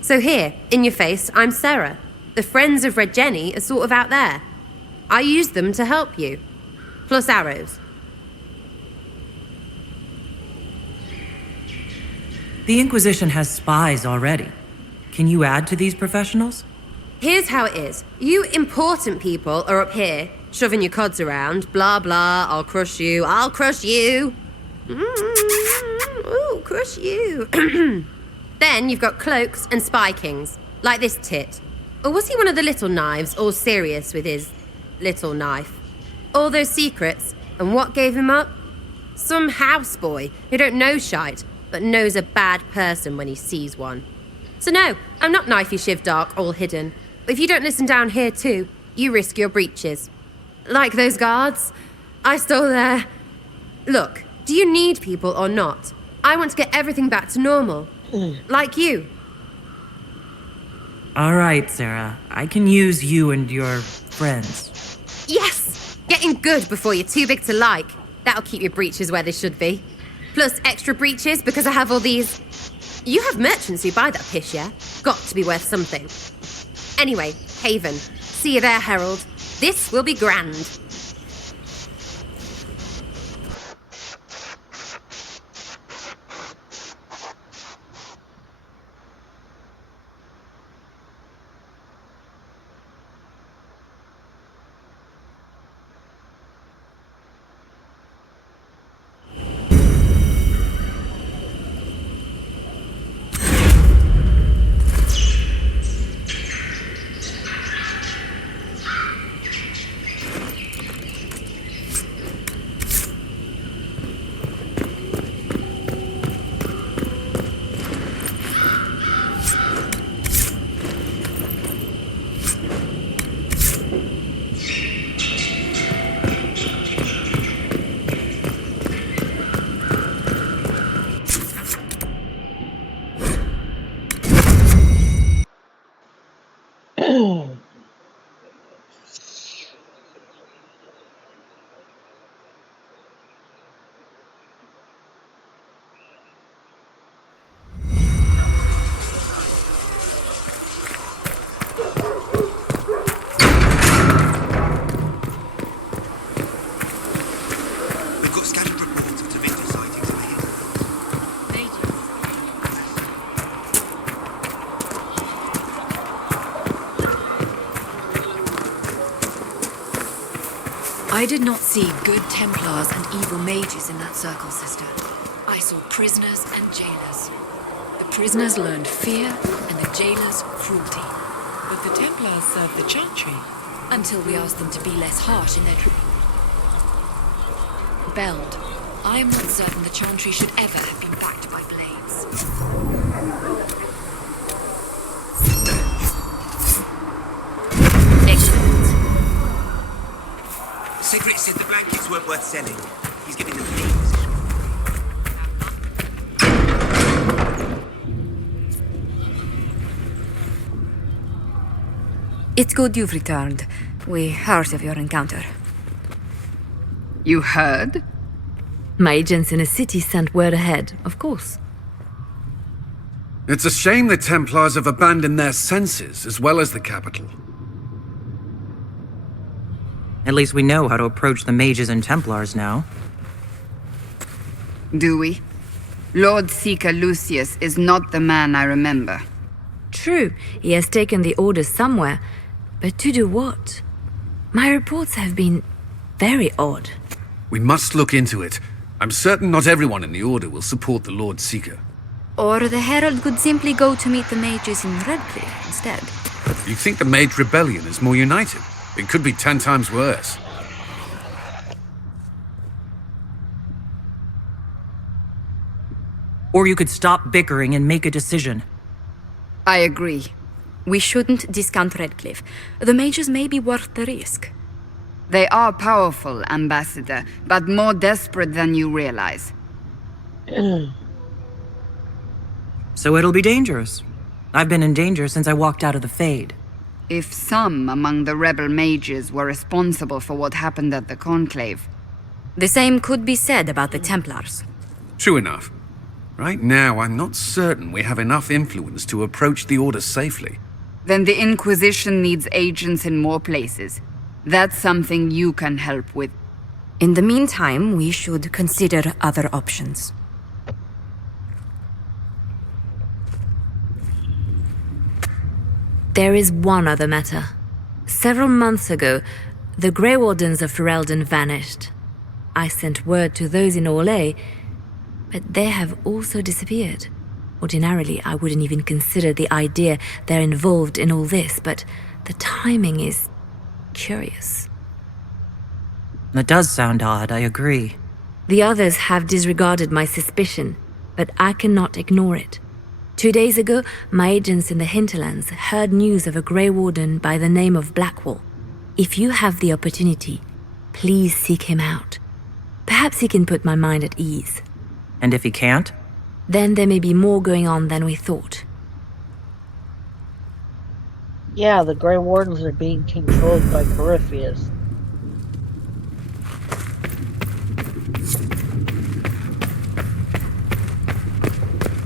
So here, in your face, I'm Sarah. The Friends of Red Jenny are sort of out there. I use them to help you. Plus arrows. The Inquisition has spies already. Can you add to these professionals? Here's how it is. You important people are up here, shoving your cods around. Blah, blah, I'll crush you. Ooh, crush you. Then you've got cloaks and spy kings, like this tit. Or was he one of the little knives, all serious with his little knife? All those secrets, and what gave him up? Some houseboy who don't know shite, but knows a bad person when he sees one. So no, I'm not knifey shiv dark, all hidden. If you don't listen down here too, you risk your breeches. Like those guards, I stole their... Look, do you need people or not? I want to get everything back to normal. Like you. All right, Sarah. I can use you and your friends. Yes! Getting good before you're too big to like. That'll keep your breeches where they should be. Plus extra breeches because I have all these... You have merchants who buy that piss, yeah? Got to be worth something. Anyway, Haven. See you there, Herald. This will be grand. I did not see good Templars and evil mages in that circle, sister. I saw prisoners and jailers. The prisoners learned fear, and the jailers cruelty. But the Templars served the Chantry. Until we asked them to be less harsh in their rebelled. I am not certain the Chantry should ever have been backed by blades. Sigrid said the blankets weren't worth selling. He's giving them thieves. It's good you've returned. We heard of your encounter. You heard? My agents in the city sent word ahead, of course. It's a shame the Templars have abandoned their senses, as well as the capital. At least we know how to approach the mages and Templars now. Do we? Lord Seeker Lucius is not the man I remember. True, he has taken the orders somewhere, but to do what? My reports have been very odd. We must look into it. I'm certain not everyone in the Order will support the Lord Seeker. Or the Herald could simply go to meet the mages in Redcliffe instead. You think the Mage Rebellion is more united? It could be 10 times worse. Or you could stop bickering and make a decision. I agree. We shouldn't discount Redcliffe. The mages may be worth the risk. They are powerful, Ambassador, but more desperate than you realize. So it'll be dangerous. I've been in danger since I walked out of the Fade. If some among the rebel mages were responsible for what happened at the Conclave... The same could be said about the Templars. True enough. Right now, I'm not certain we have enough influence to approach the Order safely. Then the Inquisition needs agents in more places. That's something you can help with. In the meantime, we should consider other options. There is one other matter. Several months ago, the Grey Wardens of Ferelden vanished. I sent word to those in Orlais, but they have also disappeared. Ordinarily, I wouldn't even consider the idea they're involved in all this, but the timing is curious. That does sound odd, I agree. The others have disregarded my suspicion, but I cannot ignore it. 2 days ago, my agents in the hinterlands heard news of a Grey Warden by the name of Blackwall. If you have the opportunity, please seek him out. Perhaps he can put my mind at ease. And if he can't? Then there may be more going on than we thought. Yeah, the Grey Wardens are being controlled by Corypheus.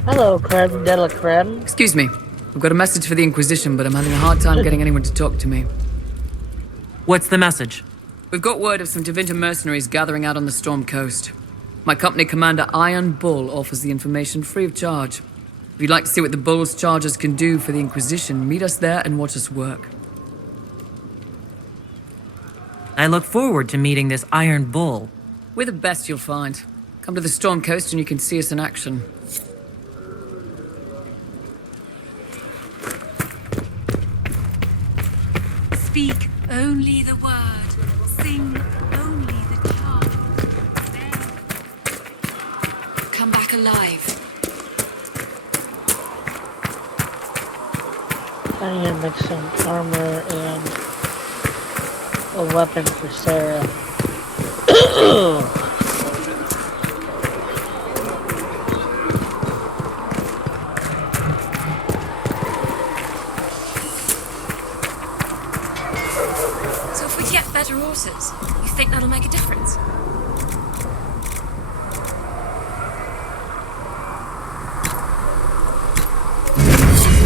Hello, Creme de la Creme. Excuse me. I've got a message for the Inquisition, but I'm having a hard time getting anyone to talk to me. What's the message? We've got word of some Tevinter mercenaries gathering out on the Storm Coast. My company commander, Iron Bull, offers the information free of charge. If you'd like to see what the Bull's charges can do for the Inquisition, meet us there and watch us work. I look forward to meeting this Iron Bull. We're the best you'll find. Come to the Storm Coast and you can see us in action. Speak only the word. Sing only the charm. Come back alive. I need to make some armor and a weapon for Sarah. So if we get better horses, you think that'll make a difference?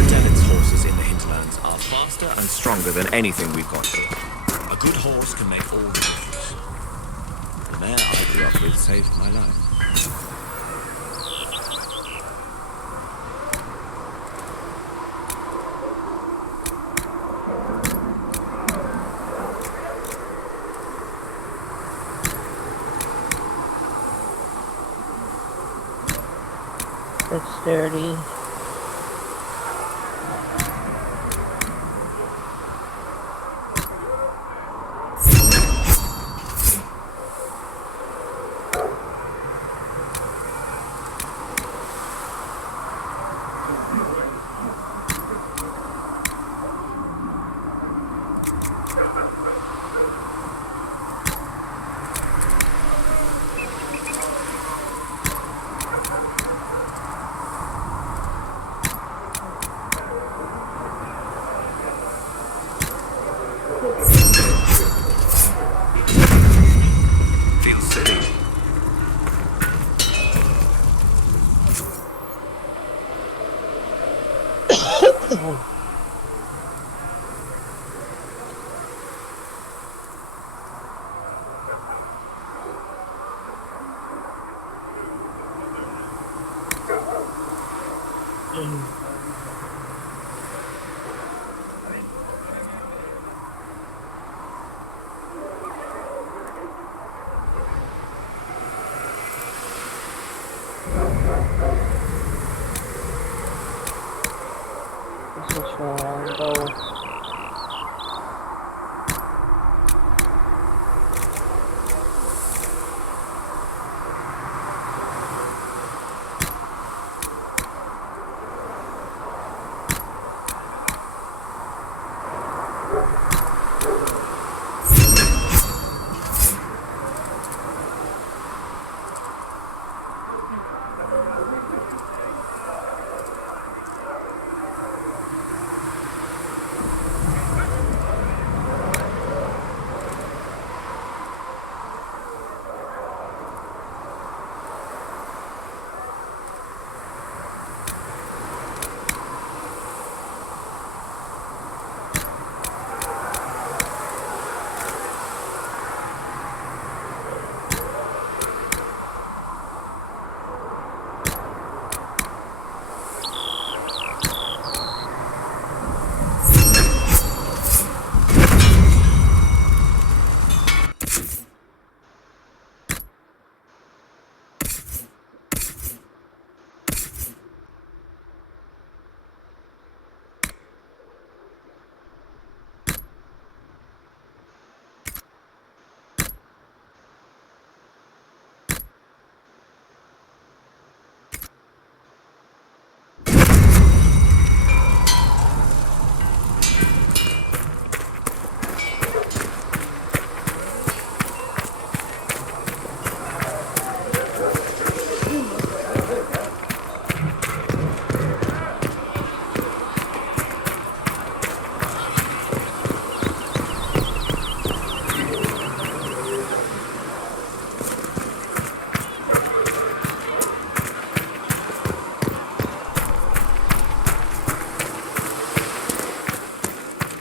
Devon's horses in the hinterlands are faster and stronger than anything we've got here. A good horse can make all the difference. The mare I grew up with saved my life. Dexterity.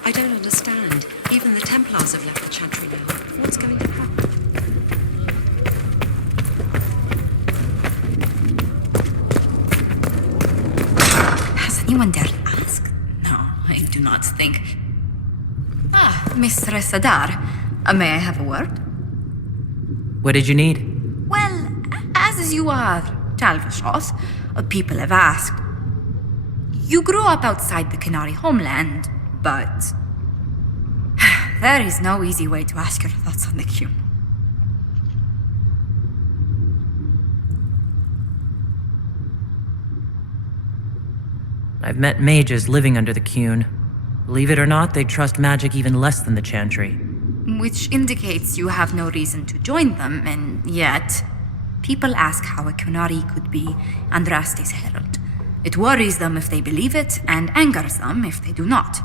I don't understand. Even the Templars have left the Chantry now. What's going to happen? Has anyone dared ask? No, I do not think. Mistress Adar, may I have a word? What did you need? Well, as you are Talvashoth, people have asked. You grew up outside the Quenari homeland, but there is no easy way to ask your thoughts on the Q. I've met mages living under the Qun. Believe it or not, they trust magic even less than the Chantry. Which indicates you have no reason to join them, and yet people ask how a Quenari could be Andraste's herald. It worries them if they believe it, and angers them if they do not.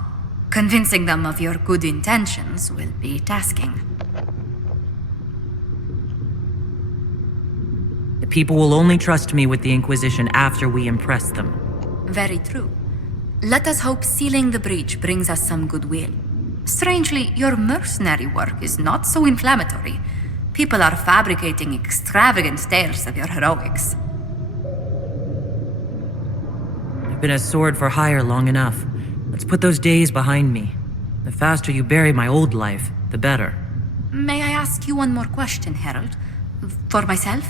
Convincing them of your good intentions will be tasking. The people will only trust me with the Inquisition after we impress them. Very true. Let us hope sealing the breach brings us some goodwill. Strangely, your mercenary work is not so inflammatory. People are fabricating extravagant tales of your heroics. I've been a sword for hire long enough. Let's put those days behind me. The faster you bury my old life, the better. May I ask you one more question, Herald? For myself?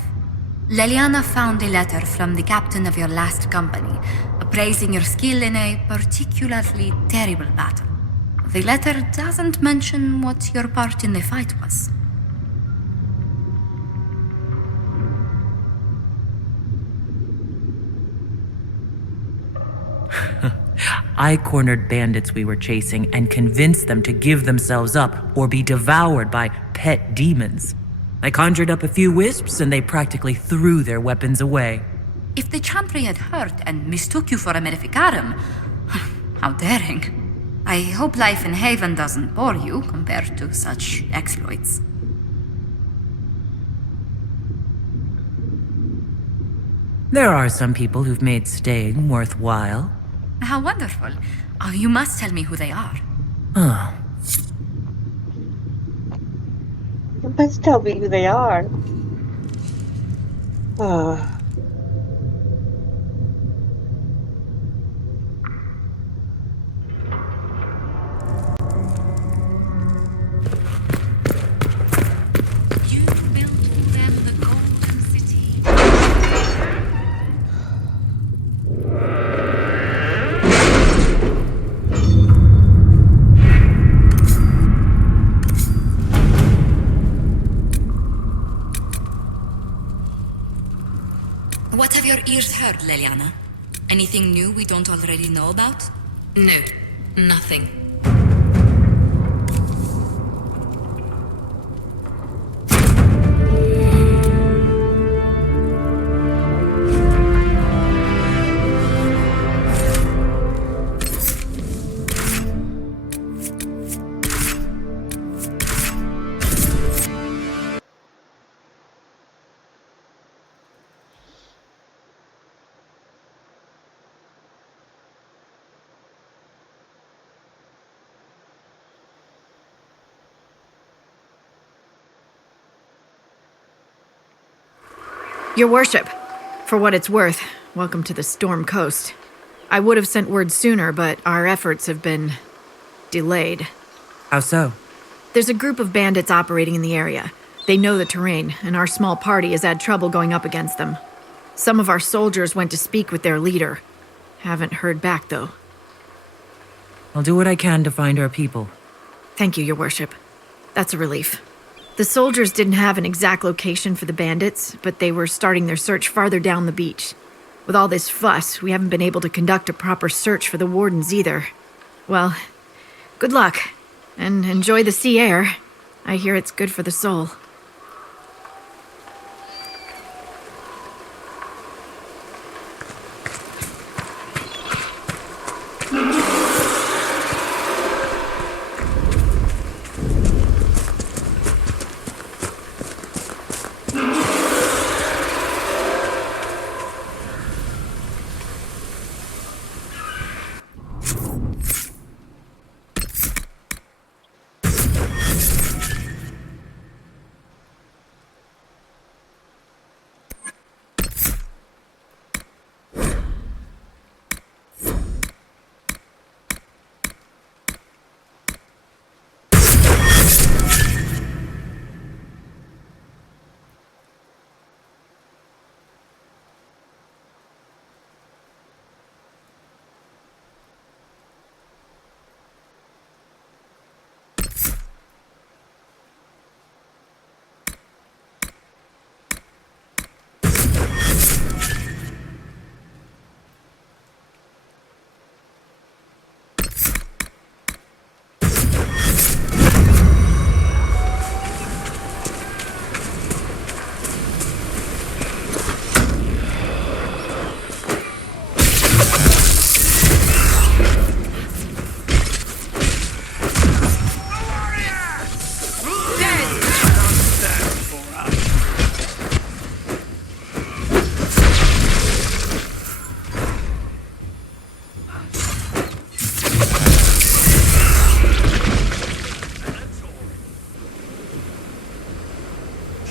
Leliana found a letter from the captain of your last company, praising your skill in a particularly terrible battle. The letter doesn't mention what your part in the fight was. I cornered bandits we were chasing and convinced them to give themselves up or be devoured by pet demons. I conjured up a few wisps and they practically threw their weapons away. If the Chantry had heard and mistook you for a Maleficarum, how daring. I hope life in Haven doesn't bore you compared to such exploits. There are some people who've made staying worthwhile. How wonderful. You must tell me who they are. Oh. You must tell me who they are. What have your ears heard, Leliana? Anything new we don't already know about? No, nothing. Your worship, for what it's worth, welcome to the Storm Coast. I would have sent word sooner, but our efforts have been delayed. How so? There's a group of bandits operating in the area. They know the terrain, and our small party has had trouble going up against them. Some of our soldiers went to speak with their leader. Haven't heard back, though. I'll do what I can to find our people. Thank you, Your Worship. That's a relief. The soldiers didn't have an exact location for the bandits, but they were starting their search farther down the beach. With all this fuss, we haven't been able to conduct a proper search for the wardens either. Well, good luck, and enjoy the sea air. I hear it's good for the soul.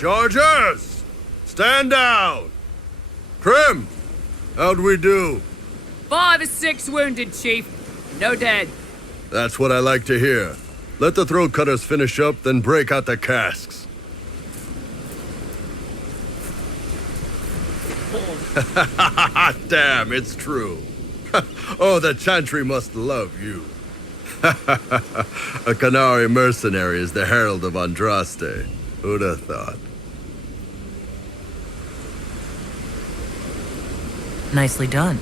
Chargers! Stand down! Krim! How'd we do? 5 or 6 wounded, Chief. No dead. That's what I like to hear. Let the throat cutters finish up, then break out the casks. Damn, it's true. Oh, the Chantry must love you. A Quenari mercenary is the herald of Andraste. Who'd have thought? Nicely done.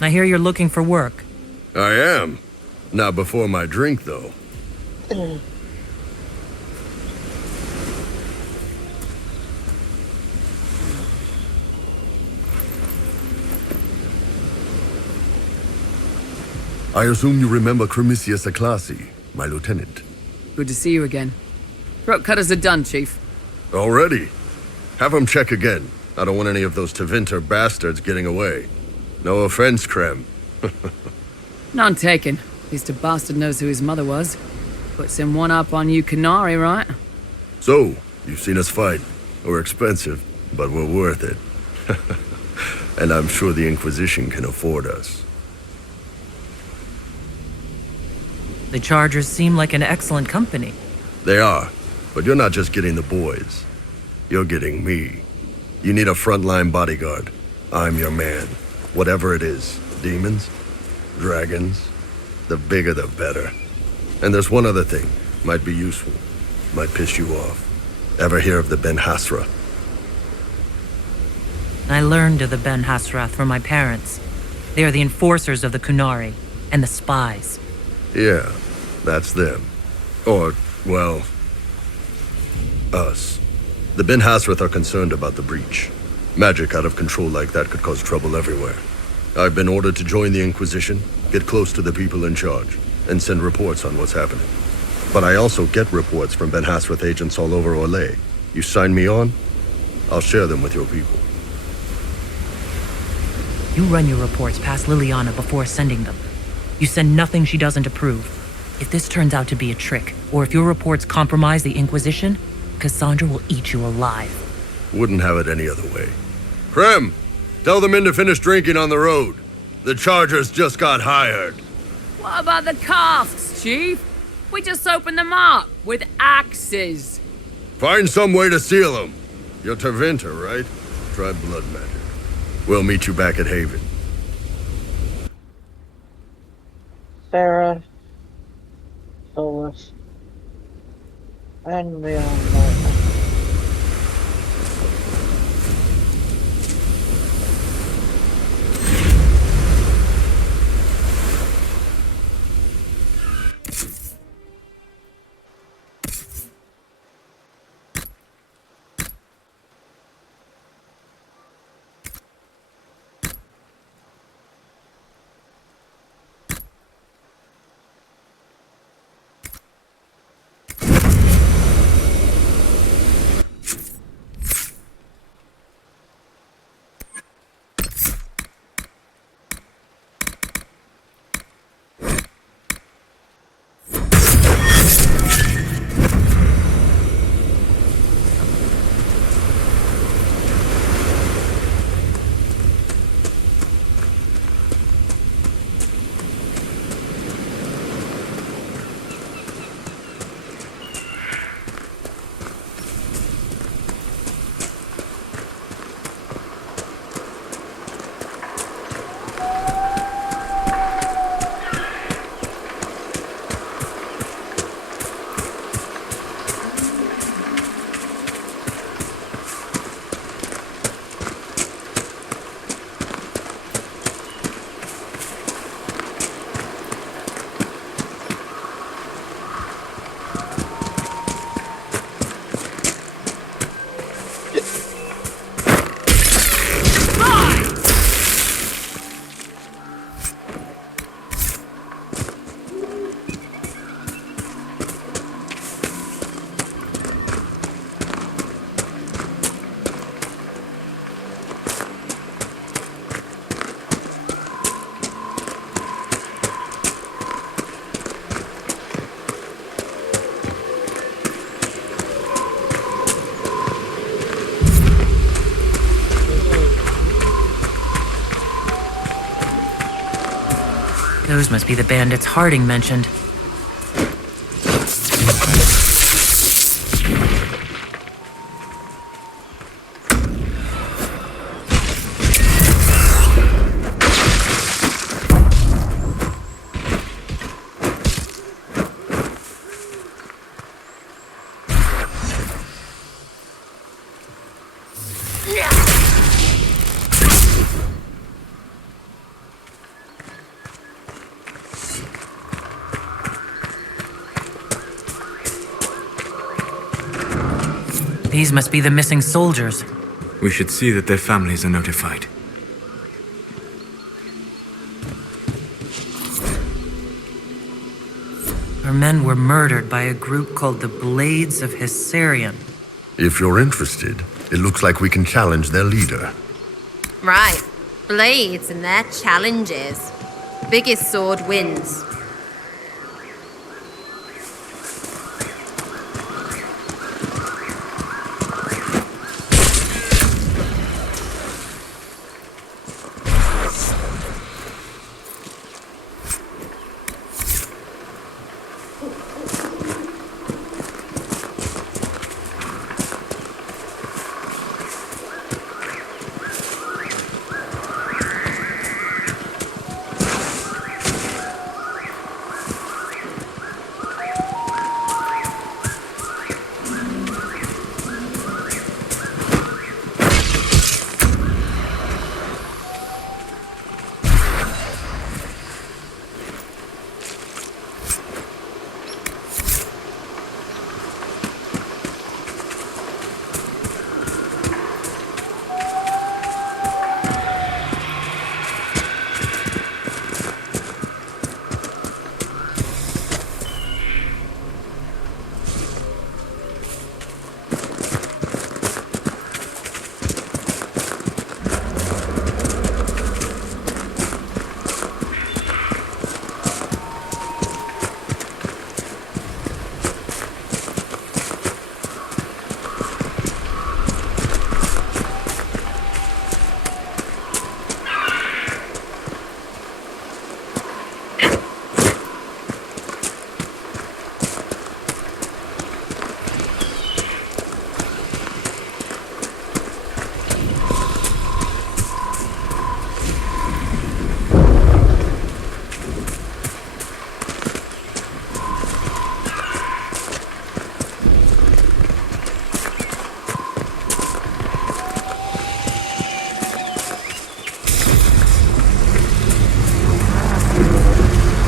I hear you're looking for work. I am. Not before my drink, though. I assume you remember Cremisius Aclassi, my lieutenant. Good to see you again. Throat cutters are done, Chief. Already? Have him check again. I don't want any of those Tevinter bastards getting away. No offense, Krem. None taken. At least a bastard knows who his mother was. Puts him one up on you Quenari, right? So, you've seen us fight. We're expensive, but we're worth it. And I'm sure the Inquisition can afford us. The Chargers seem like an excellent company. They are, but you're not just getting the boys. You're getting me. You need a frontline bodyguard. I'm your man. Whatever it is. Demons? Dragons? The bigger the better. And there's one other thing. Might be useful. Might piss you off. Ever hear of the Ben Hasra? I learned of the Ben Hasrath from my parents. They are the enforcers of the Quenari, and the spies. Yeah, that's them. Or, well, us. The Ben Hasrath are concerned about the breach. Magic out of control like that could cause trouble everywhere. I've been ordered to join the Inquisition, get close to the people in charge, and send reports on what's happening. But I also get reports from Ben Hasrath agents all over Orlais. You sign me on, I'll share them with your people. You run your reports past Liliana before sending them. You send nothing she doesn't approve. If this turns out to be a trick, or if your reports compromise the Inquisition, Cassandra will eat you alive. Wouldn't have it any other way. Krem, tell the men to finish drinking on the road. The Chargers just got hired. What about the casks, Chief? We just opened them up with axes. Find some way to seal them. You're Tevinter, right? Try blood magic. We'll meet you back at Haven. Sarah, Solus, and Leon. Those must be the bandits Harding mentioned. These must be the missing soldiers. We should see that their families are notified. Our men were murdered by a group called the Blades of Hessarian. If you're interested, it looks like we can challenge their leader. Right. Blades and their challenges. Biggest sword wins.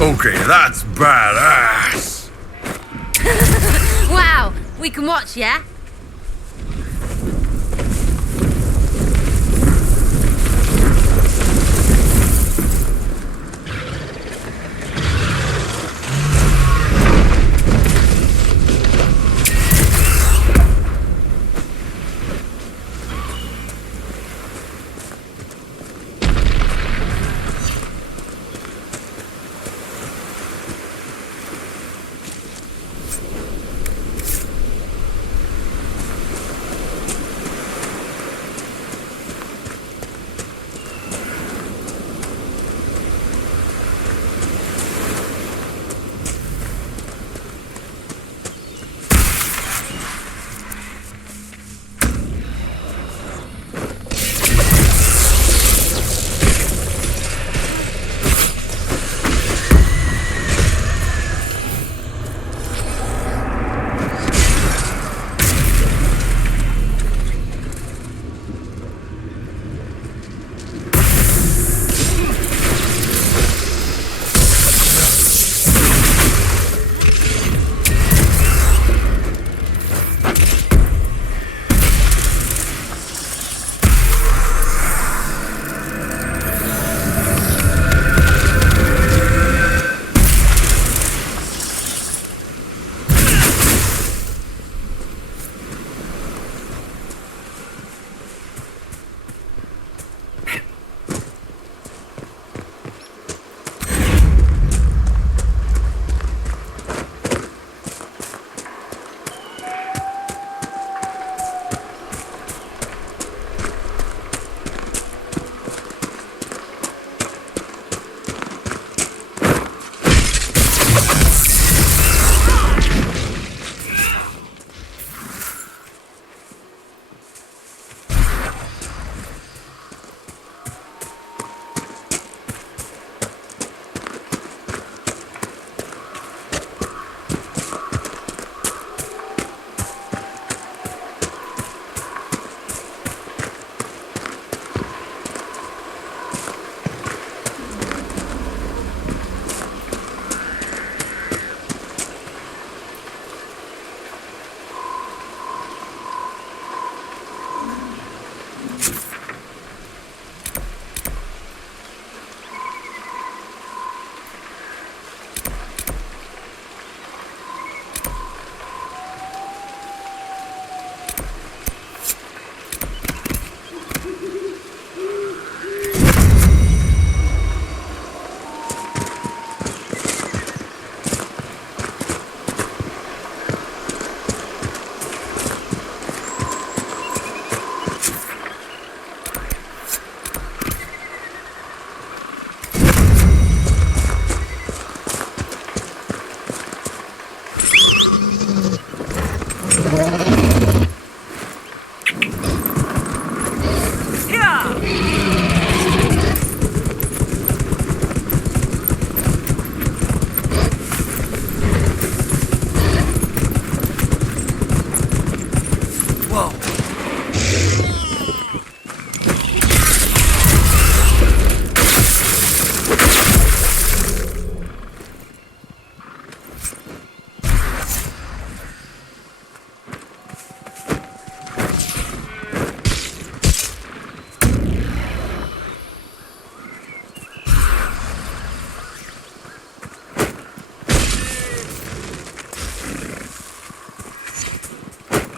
Okay, that's badass. Wow, we can watch, yeah?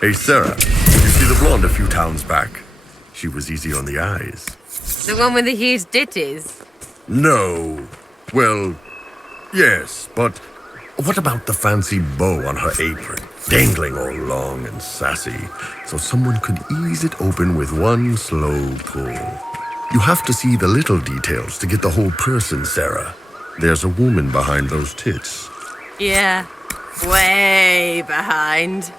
Hey, Sarah, you see the blonde a few towns back? She was easy on the eyes. The one with the huge ditties? No. Well, yes, but what about the fancy bow on her apron, dangling all long and sassy, so someone could ease it open with one slow pull? You have to see the little details to get the whole person, Sarah. There's a woman behind those tits. Yeah, way behind.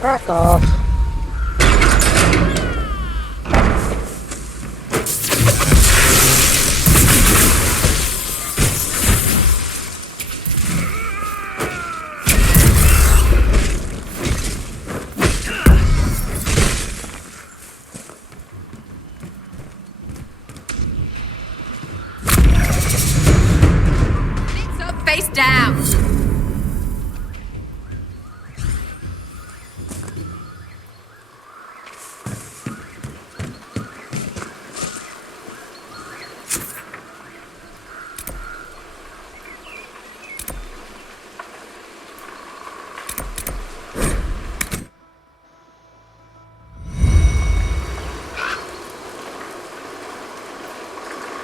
Crack off. It's up, face down.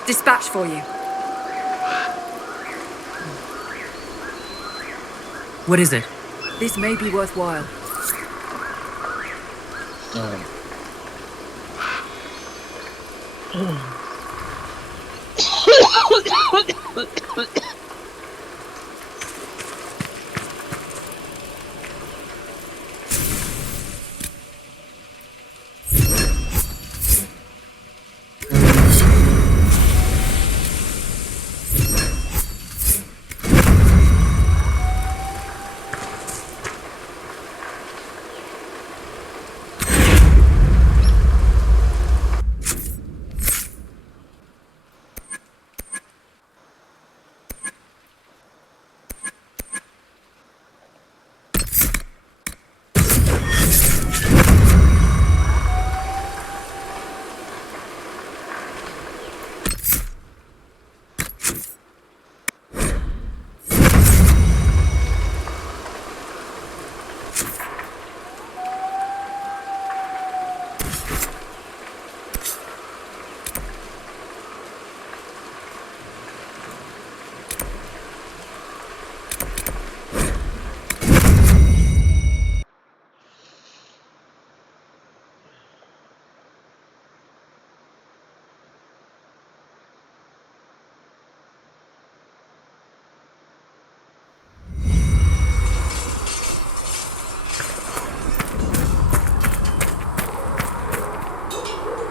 Dispatch for you. What is it? This may be worthwhile.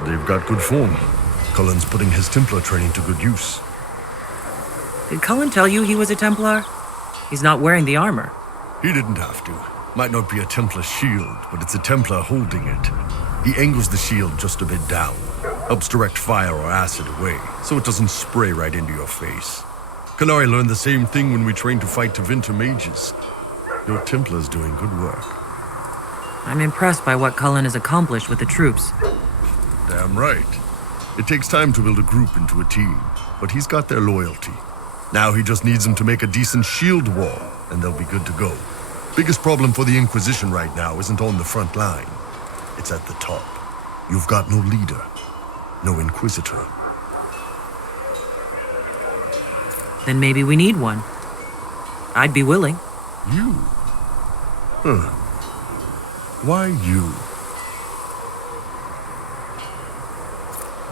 They've got good form. Cullen's putting his Templar training to good use. Did Cullen tell you he was a Templar? He's not wearing the armor. He didn't have to. Might not be a Templar shield, but it's a Templar holding it. He angles the shield just a bit down. Helps direct fire or acid away, so it doesn't spray right into your face. Quenari learned the same thing when we trained to fight Tevinter mages. Your Templar's doing good work. I'm impressed by what Cullen has accomplished with the troops. Damn right. It takes time to build a group into a team, but he's got their loyalty. Now he just needs them to make a decent shield wall, and they'll be good to go. Biggest problem for the Inquisition right now isn't on the front line. It's at the top. You've got no leader, no Inquisitor. Then maybe we need one. I'd be willing. You? Huh. Why you?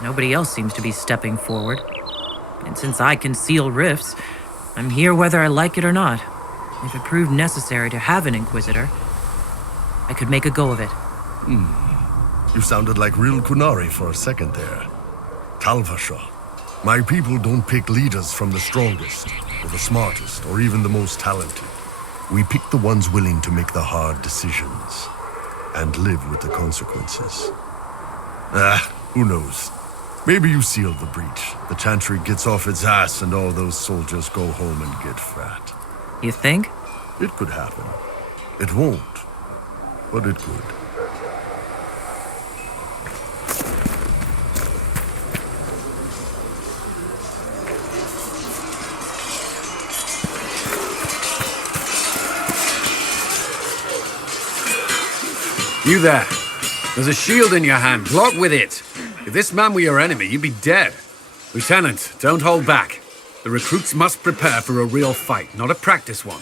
Nobody else seems to be stepping forward. And since I can seal rifts, I'm here whether I like it or not. If it proved necessary to have an Inquisitor, I could make a go of it. You sounded like real Quenari for a second there. Talvashaw. My people don't pick leaders from the strongest, or the smartest, or even the most talented. We pick the ones willing to make the hard decisions, and live with the consequences. Who knows? Maybe you sealed the breach. The Chantry gets off its ass and all those soldiers go home and get fat. You think? It could happen. It won't, but it could. You there. There's a shield in your hand. Block with it. If this man were your enemy, you'd be dead. Lieutenant, don't hold back. The recruits must prepare for a real fight, not a practice one.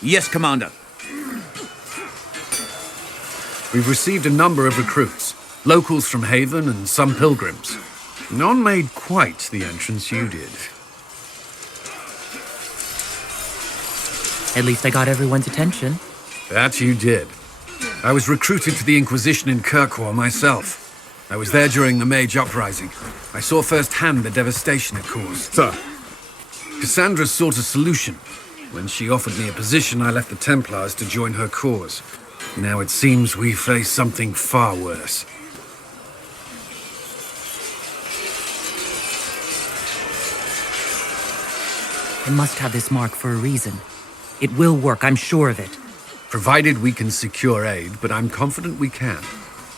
Yes, Commander. We've received a number of recruits. Locals from Haven and some pilgrims. None made quite the entrance you did. At least I got everyone's attention. That you did. I was recruited to the Inquisition in Kirkwall myself. I was there during the Mage Uprising. I saw firsthand the devastation it caused. Sir. Cassandra sought a solution. When she offered me a position, I left the Templars to join her cause. Now it seems we face something far worse. I must have this mark for a reason. It will work, I'm sure of it. Provided we can secure aid, but I'm confident we can.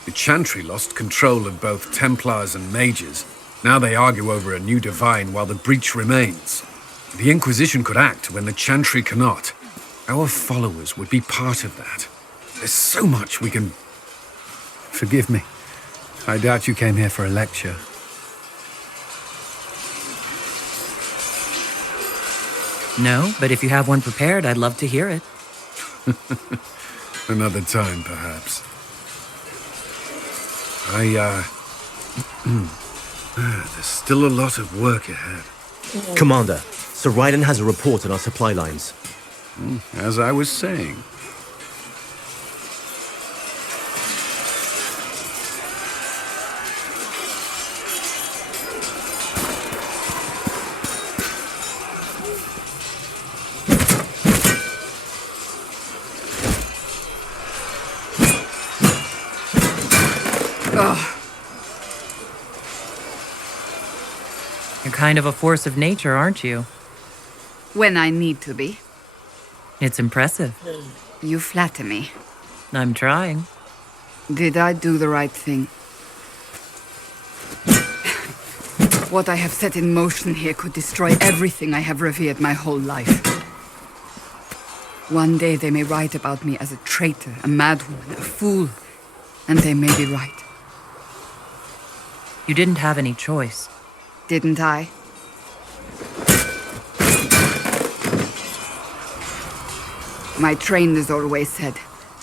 The Chantry lost control of both Templars and mages. Now they argue over a new divine while the breach remains. The Inquisition could act when the Chantry cannot. Our followers would be part of that. There's so much we can... Forgive me. I doubt you came here for a lecture. No, but if you have one prepared, I'd love to hear it. Another time, perhaps. There's still a lot of work ahead. Commander, Sir Ryden has a report on our supply lines. As I was saying. You're kind of a force of nature, aren't you? When I need to be. It's impressive. You flatter me. I'm trying. Did I do the right thing? What I have set in motion here could destroy everything I have revered my whole life. One day they may write about me as a traitor, a madwoman, a fool, and they may be right. You didn't have any choice. Didn't I? My trainers always said,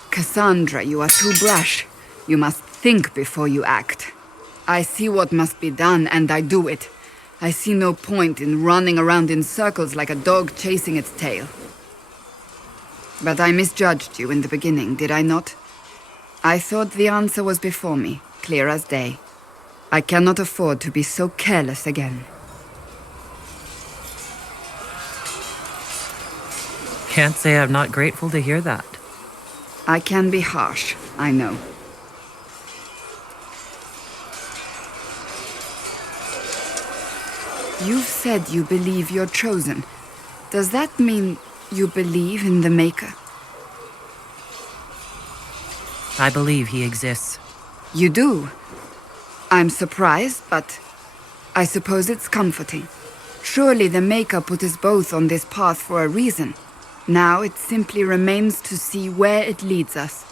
Cassandra, you are too brash. You must think before you act. I see what must be done, and I do it. I see no point in running around in circles like a dog chasing its tail. But I misjudged you in the beginning, did I not? I thought the answer was before me, clear as day. I cannot afford to be so careless again. Can't say I'm not grateful to hear that. I can be harsh, I know. You've said you believe you're chosen. Does that mean you believe in the Maker? I believe he exists. You do? I'm surprised, but I suppose it's comforting. Surely the Maker put us both on this path for a reason. Now it simply remains to see where it leads us.